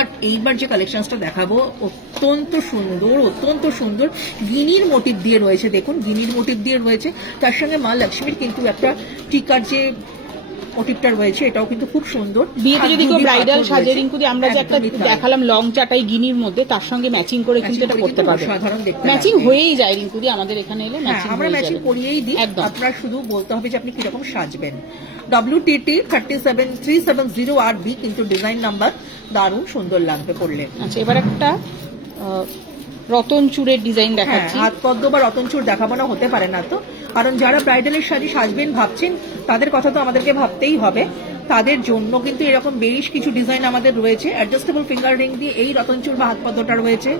আর এইবার যে কালেকশনসটা দেখাবো অত্যন্ত সুন্দর, অত্যন্ত সুন্দর, গিনির মোটিভ দিয়ে রয়েছে, দেখুন গিনির মোটিভ দিয়ে রয়েছে, তার সঙ্গে মা লক্ষ্মীর কিন্তু একটা টিকার যে মোটিভটা রয়েছে এটাও কিন্তু খুব সুন্দর। বিয়েতে যদি কেউ ব্রাইডাল সাজে রিঙ্কুদি, আমরা যে একটা দেখালাম লং চাটাই গিনির মধ্যে, তার সঙ্গে ম্যাচিং করে কিন্তু এটা করতে পারবে, সাধারণ দেখতে ম্যাচিং হয়েই যায় রিঙ্কুদি, আমাদের এখানে এলে আমরা ম্যাচিং করিয়েই দিই, আপনারা শুধু বলতে হবে যে আপনি কিরকম সাজবেন। WTT 37370 RB কিন্তু ডিজাইন নাম্বার, দারুণ সুন্দর লাগবে পড়লে। আচ্ছা, এবার একটা রতন চূড়ের ডিজাইন দেখাচ্ছি। হাত পদ্ম বা রতন চূড় দেখাবো না, হতে পারে না তো, কারণ যারা ব্রাইডালের শাড়ি সাজবেন ভাবছেন তাদের কথা তো আমাদেরকে ভাবতেই হবে। তাদের জন্য কিন্তু এরকম বেশ কিছু ডিজাইন আমাদের রয়েছে। অ্যাডজাস্টেবল ফিঙ্গার রিং দিয়ে এই রতনচুর বা হাত পদ্মটা রয়েছে,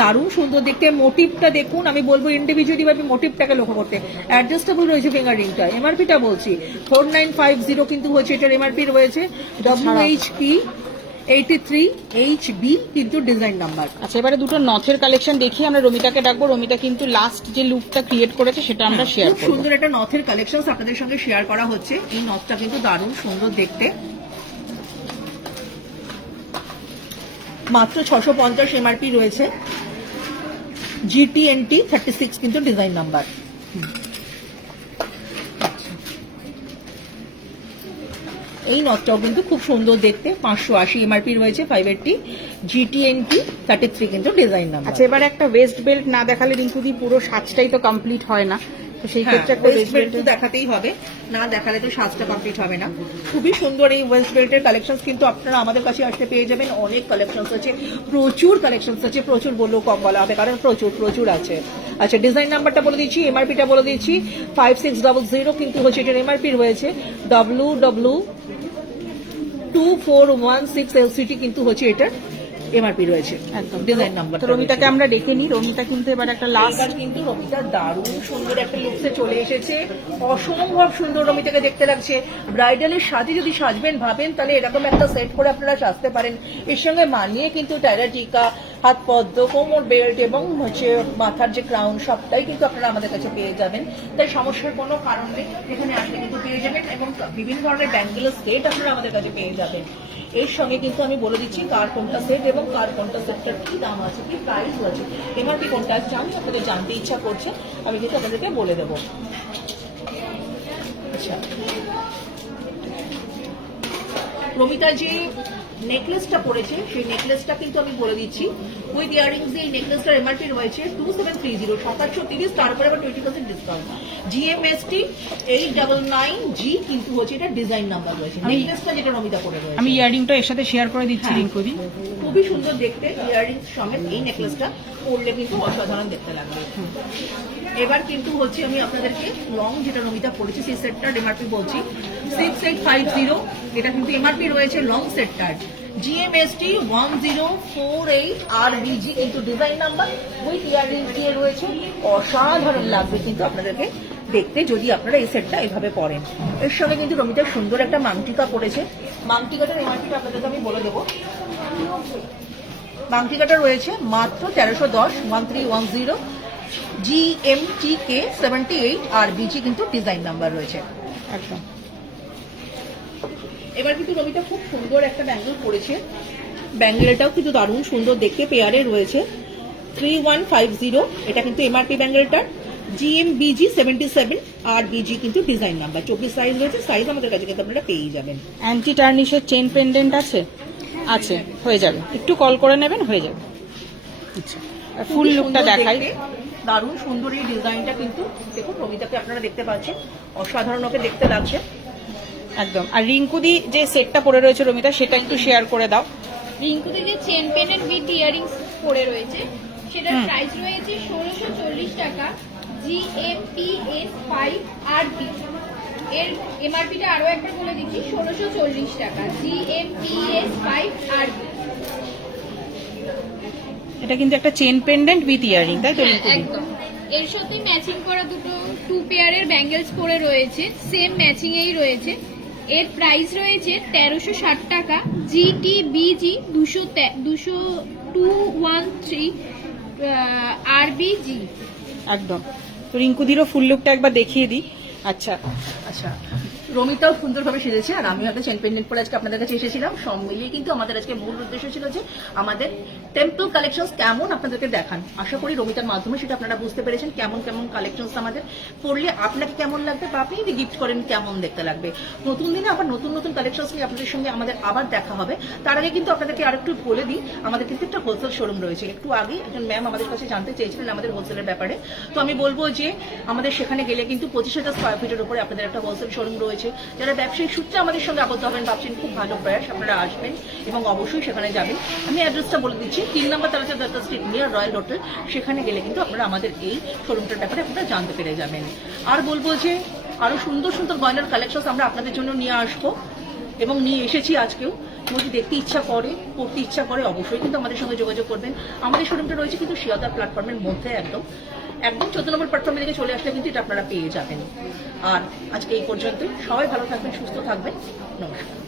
দারুণ সুন্দর দেখতে। মোটিভটা দেখুন, আমি বলবো ইন্ডিভিজুয়ালি ভাবে মোটিভটাকে লক্ষ্য করতে। অ্যাডজাস্টেবল রয়েছে ফিঙ্গার রিংটা, এমআরপিটা বলছি 4950 কিন্তু হচ্ছে, এটার এমআরপি রয়েছে, WHP 83HB কিন্তু ডিজাইন নাম্বার। আচ্ছা, এবারে দুটো নথের কালেকশন দেখি, আমরা রমিতাকে ডাকবো। রমিতা কিন্তু লাস্ট যে লুকটা ক্রিয়েট করেছে সেটা আমরা শেয়ার করব। সুন্দর একটা নথের কালেকশন আপনাদের সঙ্গে শেয়ার করা হচ্ছে। এই নথটা কিন্তু দারুণ সুন্দর দেখতে, মাত্র 650 এমআরপি রয়েছে, GTNT 36 কিন্তু ডিজাইন নাম্বার। এই নথটাও কিন্তু খুব সুন্দর দেখতে, 580 এমআরপি রয়েছে, 580 GTNT 33 কিন্তু ডিজাইন নাম্বার। আচ্ছা, এবারে একটা ওয়েস্ট বেল্ট না দেখালে রিঙ্কুদি পুরো সাজটাই তো কমপ্লিট হয় না, তো সেই ক্ষেত্রে একটা ওয়েস্ট বেল্ট তো দেখাতেই হবে, না দেখালে তো সাজটা কমপ্লিট হবে না। খুবই সুন্দর এই ওয়েস্ট বেল্টের কালেকশন কিন্তু আপনারা আমাদের কাছে আসতে পেয়ে যাবেন। অনেক কালেকশন আছে, প্রচুর কালেকশন আছে, প্রচুর বললেও কম বলা হবে, কারণ প্রচুর আছে। আচ্ছা, ডিজাইন নাম্বারটা বলে দিচ্ছি, এমআরপিটা বলে দিচ্ছি, 5600 কিন্তু হচ্ছে, এটার এমআরপি রয়েছে, WW2416 LCT কিন্তু হচ্ছে এটার এমআরপি রয়েছে, একদম ডিজাইন নাম্বার। রমিতাকে আমরা দেখে নিই, রমিতা কিন্তু এবার একটা লাস্ট কিন্তু রমিতা দারুণ সুন্দর একটা লুকসে চলে এসেছে, অসম্ভব সুন্দর রমিতাকে দেখতে লাগছে। ব্রাইডালের সাথে যদি সাজবেন ভাবেন তাহলে এরকম একটা সেট করে আপনারা সাজতে পারেন। এর সঙ্গে মানিয়ে কিন্তু টায়রা টিকা, হাত পদ্ম, কোমর বেল্ট এবং হচ্ছে মাথার যে ক্রাউন সবটাই কিন্তু আপনারা আমাদের কাছে পেয়ে যাবেন। তাই সমস্যার কোনো কারণ নেই, এখানে আসলে কিন্তু পেয়ে যাবেন, এবং বিভিন্ন ধরনের ব্যাঙ্গেলের সেট আপনারা আমাদের কাছে পেয়ে যাবেন। এর সঙ্গে কিন্তু আমি বলে দিচ্ছি কার কোনটা সেট এবং কার কোনটা সেটটার কি দাম আছে, কি প্রাইস আছে, এমআরপি কোনটা চান আপনাদের জানতে ইচ্ছা করছে, আমি কিন্তু আপনাদেরকে বলে দেবো। আচ্ছা, রমিতা যে নেকলেসটা পড়েছে সেই নেকলেসটা কিন্তু আমি বলে দিচ্ছি, উইথ ইয়ারিংস এই নেকলেসটার এমআরপি রয়েছে 2730, 2730, তারপরে আবার 20% ডিসকাউন্ট। GMST 899G কিন্তু হচ্ছে এটা ডিজাইন নাম্বার রয়েছে, নেকলেসটা যেটা রমিতা পড়ে রয়েছে। আমি ইয়ারিংটা এর সাথে শেয়ার করে দিচ্ছি রিঙ্কুদি। খুবই খুবই সুন্দর দেখতে, ইয়াররিংস সমেত এই নেকলেসটা পরলে কিন্তু অসাধারণ দেখতে লাগবে। এবার কিন্তু হচ্ছে আমি আপনাদেরকে লং যেটা নমিতা পড়েছি সেই সেটটার এমআরপি বলছি 6850। এটা কিন্তু এমআরপি রয়েছে লং সেটটার জিএমএসটি 1048 RBG কিন্তু ডিজাইন নাম্বার উইথ ইয়াররিংস দিয়ে রয়েছে। অসাধারণ লাগবে কিন্তু আপনাদেরকে দেখতে যদি আপনারা এই সেটটা এভাবে পরেন। এর সঙ্গে কিন্তু রমিতা সুন্দর একটা মাংটিকা পড়েছে। মাংটিকাটার এমআরপিটা আপনাদেরকে আমি বলে দেবো। মাংটিকাটা রয়েছে মাত্র 1310 1310 GMTK 78 RBG কিন্তু ডিজাইন নাম্বার রয়েছে একদম। এবার কিন্তু রমিতা খুব সুন্দর একটা ব্যাঙ্গেল পড়েছে। ব্যাঙ্গেলটাও কিন্তু দারুণ সুন্দর দেখতে, পেয়ারে রয়েছে 3150। এটা কিন্তু এমআরপি ব্যাঙ্গেলটার GMBG 77 RBG কিন্তু ডিজাইন নাম্বার 24 সাইজ রয়েছে। সাইজ আমাদের কাছে কিন্তু আপনারা পেয়ে যাবেন। অ্যান্টি টার্নিশের চেন পেন্ডেন্ট আছে? আছে, হয়ে যাবে, একটু কল করে নেবেন, হয়ে যাবে। আচ্ছা, ফুল লুকটা দেখাই। দারুণ সুন্দর এই ডিজাইনটা কিন্তু দেখুন রমিতাকে আপনারা দেখতে পাচ্ছেন, অসাধারণ ওকে দেখতে লাগছে একদম। আর রিঙ্কুদি যে সেটটা পরে রয়েছে রমিতা, সেটা একটু শেয়ার করে দাও। রিঙ্কুদি যে চেন পেন্ডেন্ট উইথ ইয়ারিংস পরে রয়েছে সেটার প্রাইস রয়েছে 1640 টাকা GAPS 5 RB। এর এমআরপিটা আরো একবার বলে দিচ্ছি 1640 টাকা GMPS 5 RB। এটা কিন্তু একটা চেন পেন্ডেন্ট উইথ ইয়ারিং, তাই তো রিঙ্কুদি? একদম। এর সাথে ম্যাচিং করা দুটো 2 পেয়ারের ব্যাঙ্গেলস পরে রয়েছে, সেম ম্যাচিং এই রয়েছে। এর প্রাইস রয়েছে 1360 টাকা GTBG 213 RBG। একদম। তো রিঙ্কুদিরও ফুল লুকটা একবার দেখিয়ে দিই। আচ্ছা আচ্ছা, রমিতাও সুন্দরভাবে সেজেছে আর আমিও একটা চেন পেন্ডেন্ট পরে আজকে আপনাদের কাছে এসেছিলাম। সব মিলিয়ে কিন্তু আমাদের আজকে মূল উদ্দেশ্য ছিল যে আমাদের টেম্পল কালেকশন কেমন আপনাদেরকে দেখান। আশা করি রমিতার মাধ্যমে সেটা আপনারা বুঝতে পেরেছেন কেমন কেমন কালেকশন আমাদের পড়লে আপনাকে কেমন লাগবে বা আপনি যদি গিফট করেন কেমন দেখতে লাগবে। নতুন দিনে আবার নতুন নতুন কালেকশন নিয়ে আপনাদের সঙ্গে আমাদের আবার দেখা হবে। তার আগে কিন্তু আপনাদেরকে আরেকটু বলে দিই, আমাদের কিন্তু একটা হোলসেল শোরুম রয়েছে। একটু আগে একজন ম্যাম আমাদের কাছে জানতে চেয়েছিলেন আমাদের হোলসেলের ব্যাপারে। তো আমি বলবো যে আমাদের সেখানে গেলে কিন্তু 25,000 স্কোয়ার ফিটের উপরে আপনাদের একটা হোলসেল শোরুম রয়েছে। যারা ব্যবসায়িক সূত্রে আমাদের সঙ্গে আবদ্ধ হবেন ভাবছেন, খুব ভালো প্রয়াস, আপনারা আসবেন এবং অবশ্যই সেখানে যাবেন। আমি অ্যাড্রেসটা বলে দিচ্ছি, 3 নম্বর তারাচা Dutta street near royal hotel. সেখানে গেলে কিন্তু আপনারা আমাদের এই শোরুমটার ব্যাপারে আপনারা জানতে পেরে যাবেন। আর বলবো যে আরো সুন্দর সুন্দর গয়নার কালেকশন আমরা আপনাদের জন্য নিয়ে আসবো এবং নিয়ে এসেছি আজকেও। যদি দেখতে ইচ্ছা করে, পড়তে ইচ্ছা করে, অবশ্যই কিন্তু আমাদের সঙ্গে যোগাযোগ করবেন। আমাদের শোরুমটা রয়েছে কিন্তু শিয়ালদা প্ল্যাটফর্মের মধ্যে, একদম 14 নম্বর প্ল্যাটফর্মে দিকে চলে আসলে কিন্তু এটা আপনারা পেয়ে যাবেন। আর আজকে এই পর্যন্তই। সবাই ভালো থাকবেন, সুস্থ থাকবেন। নমস্কার।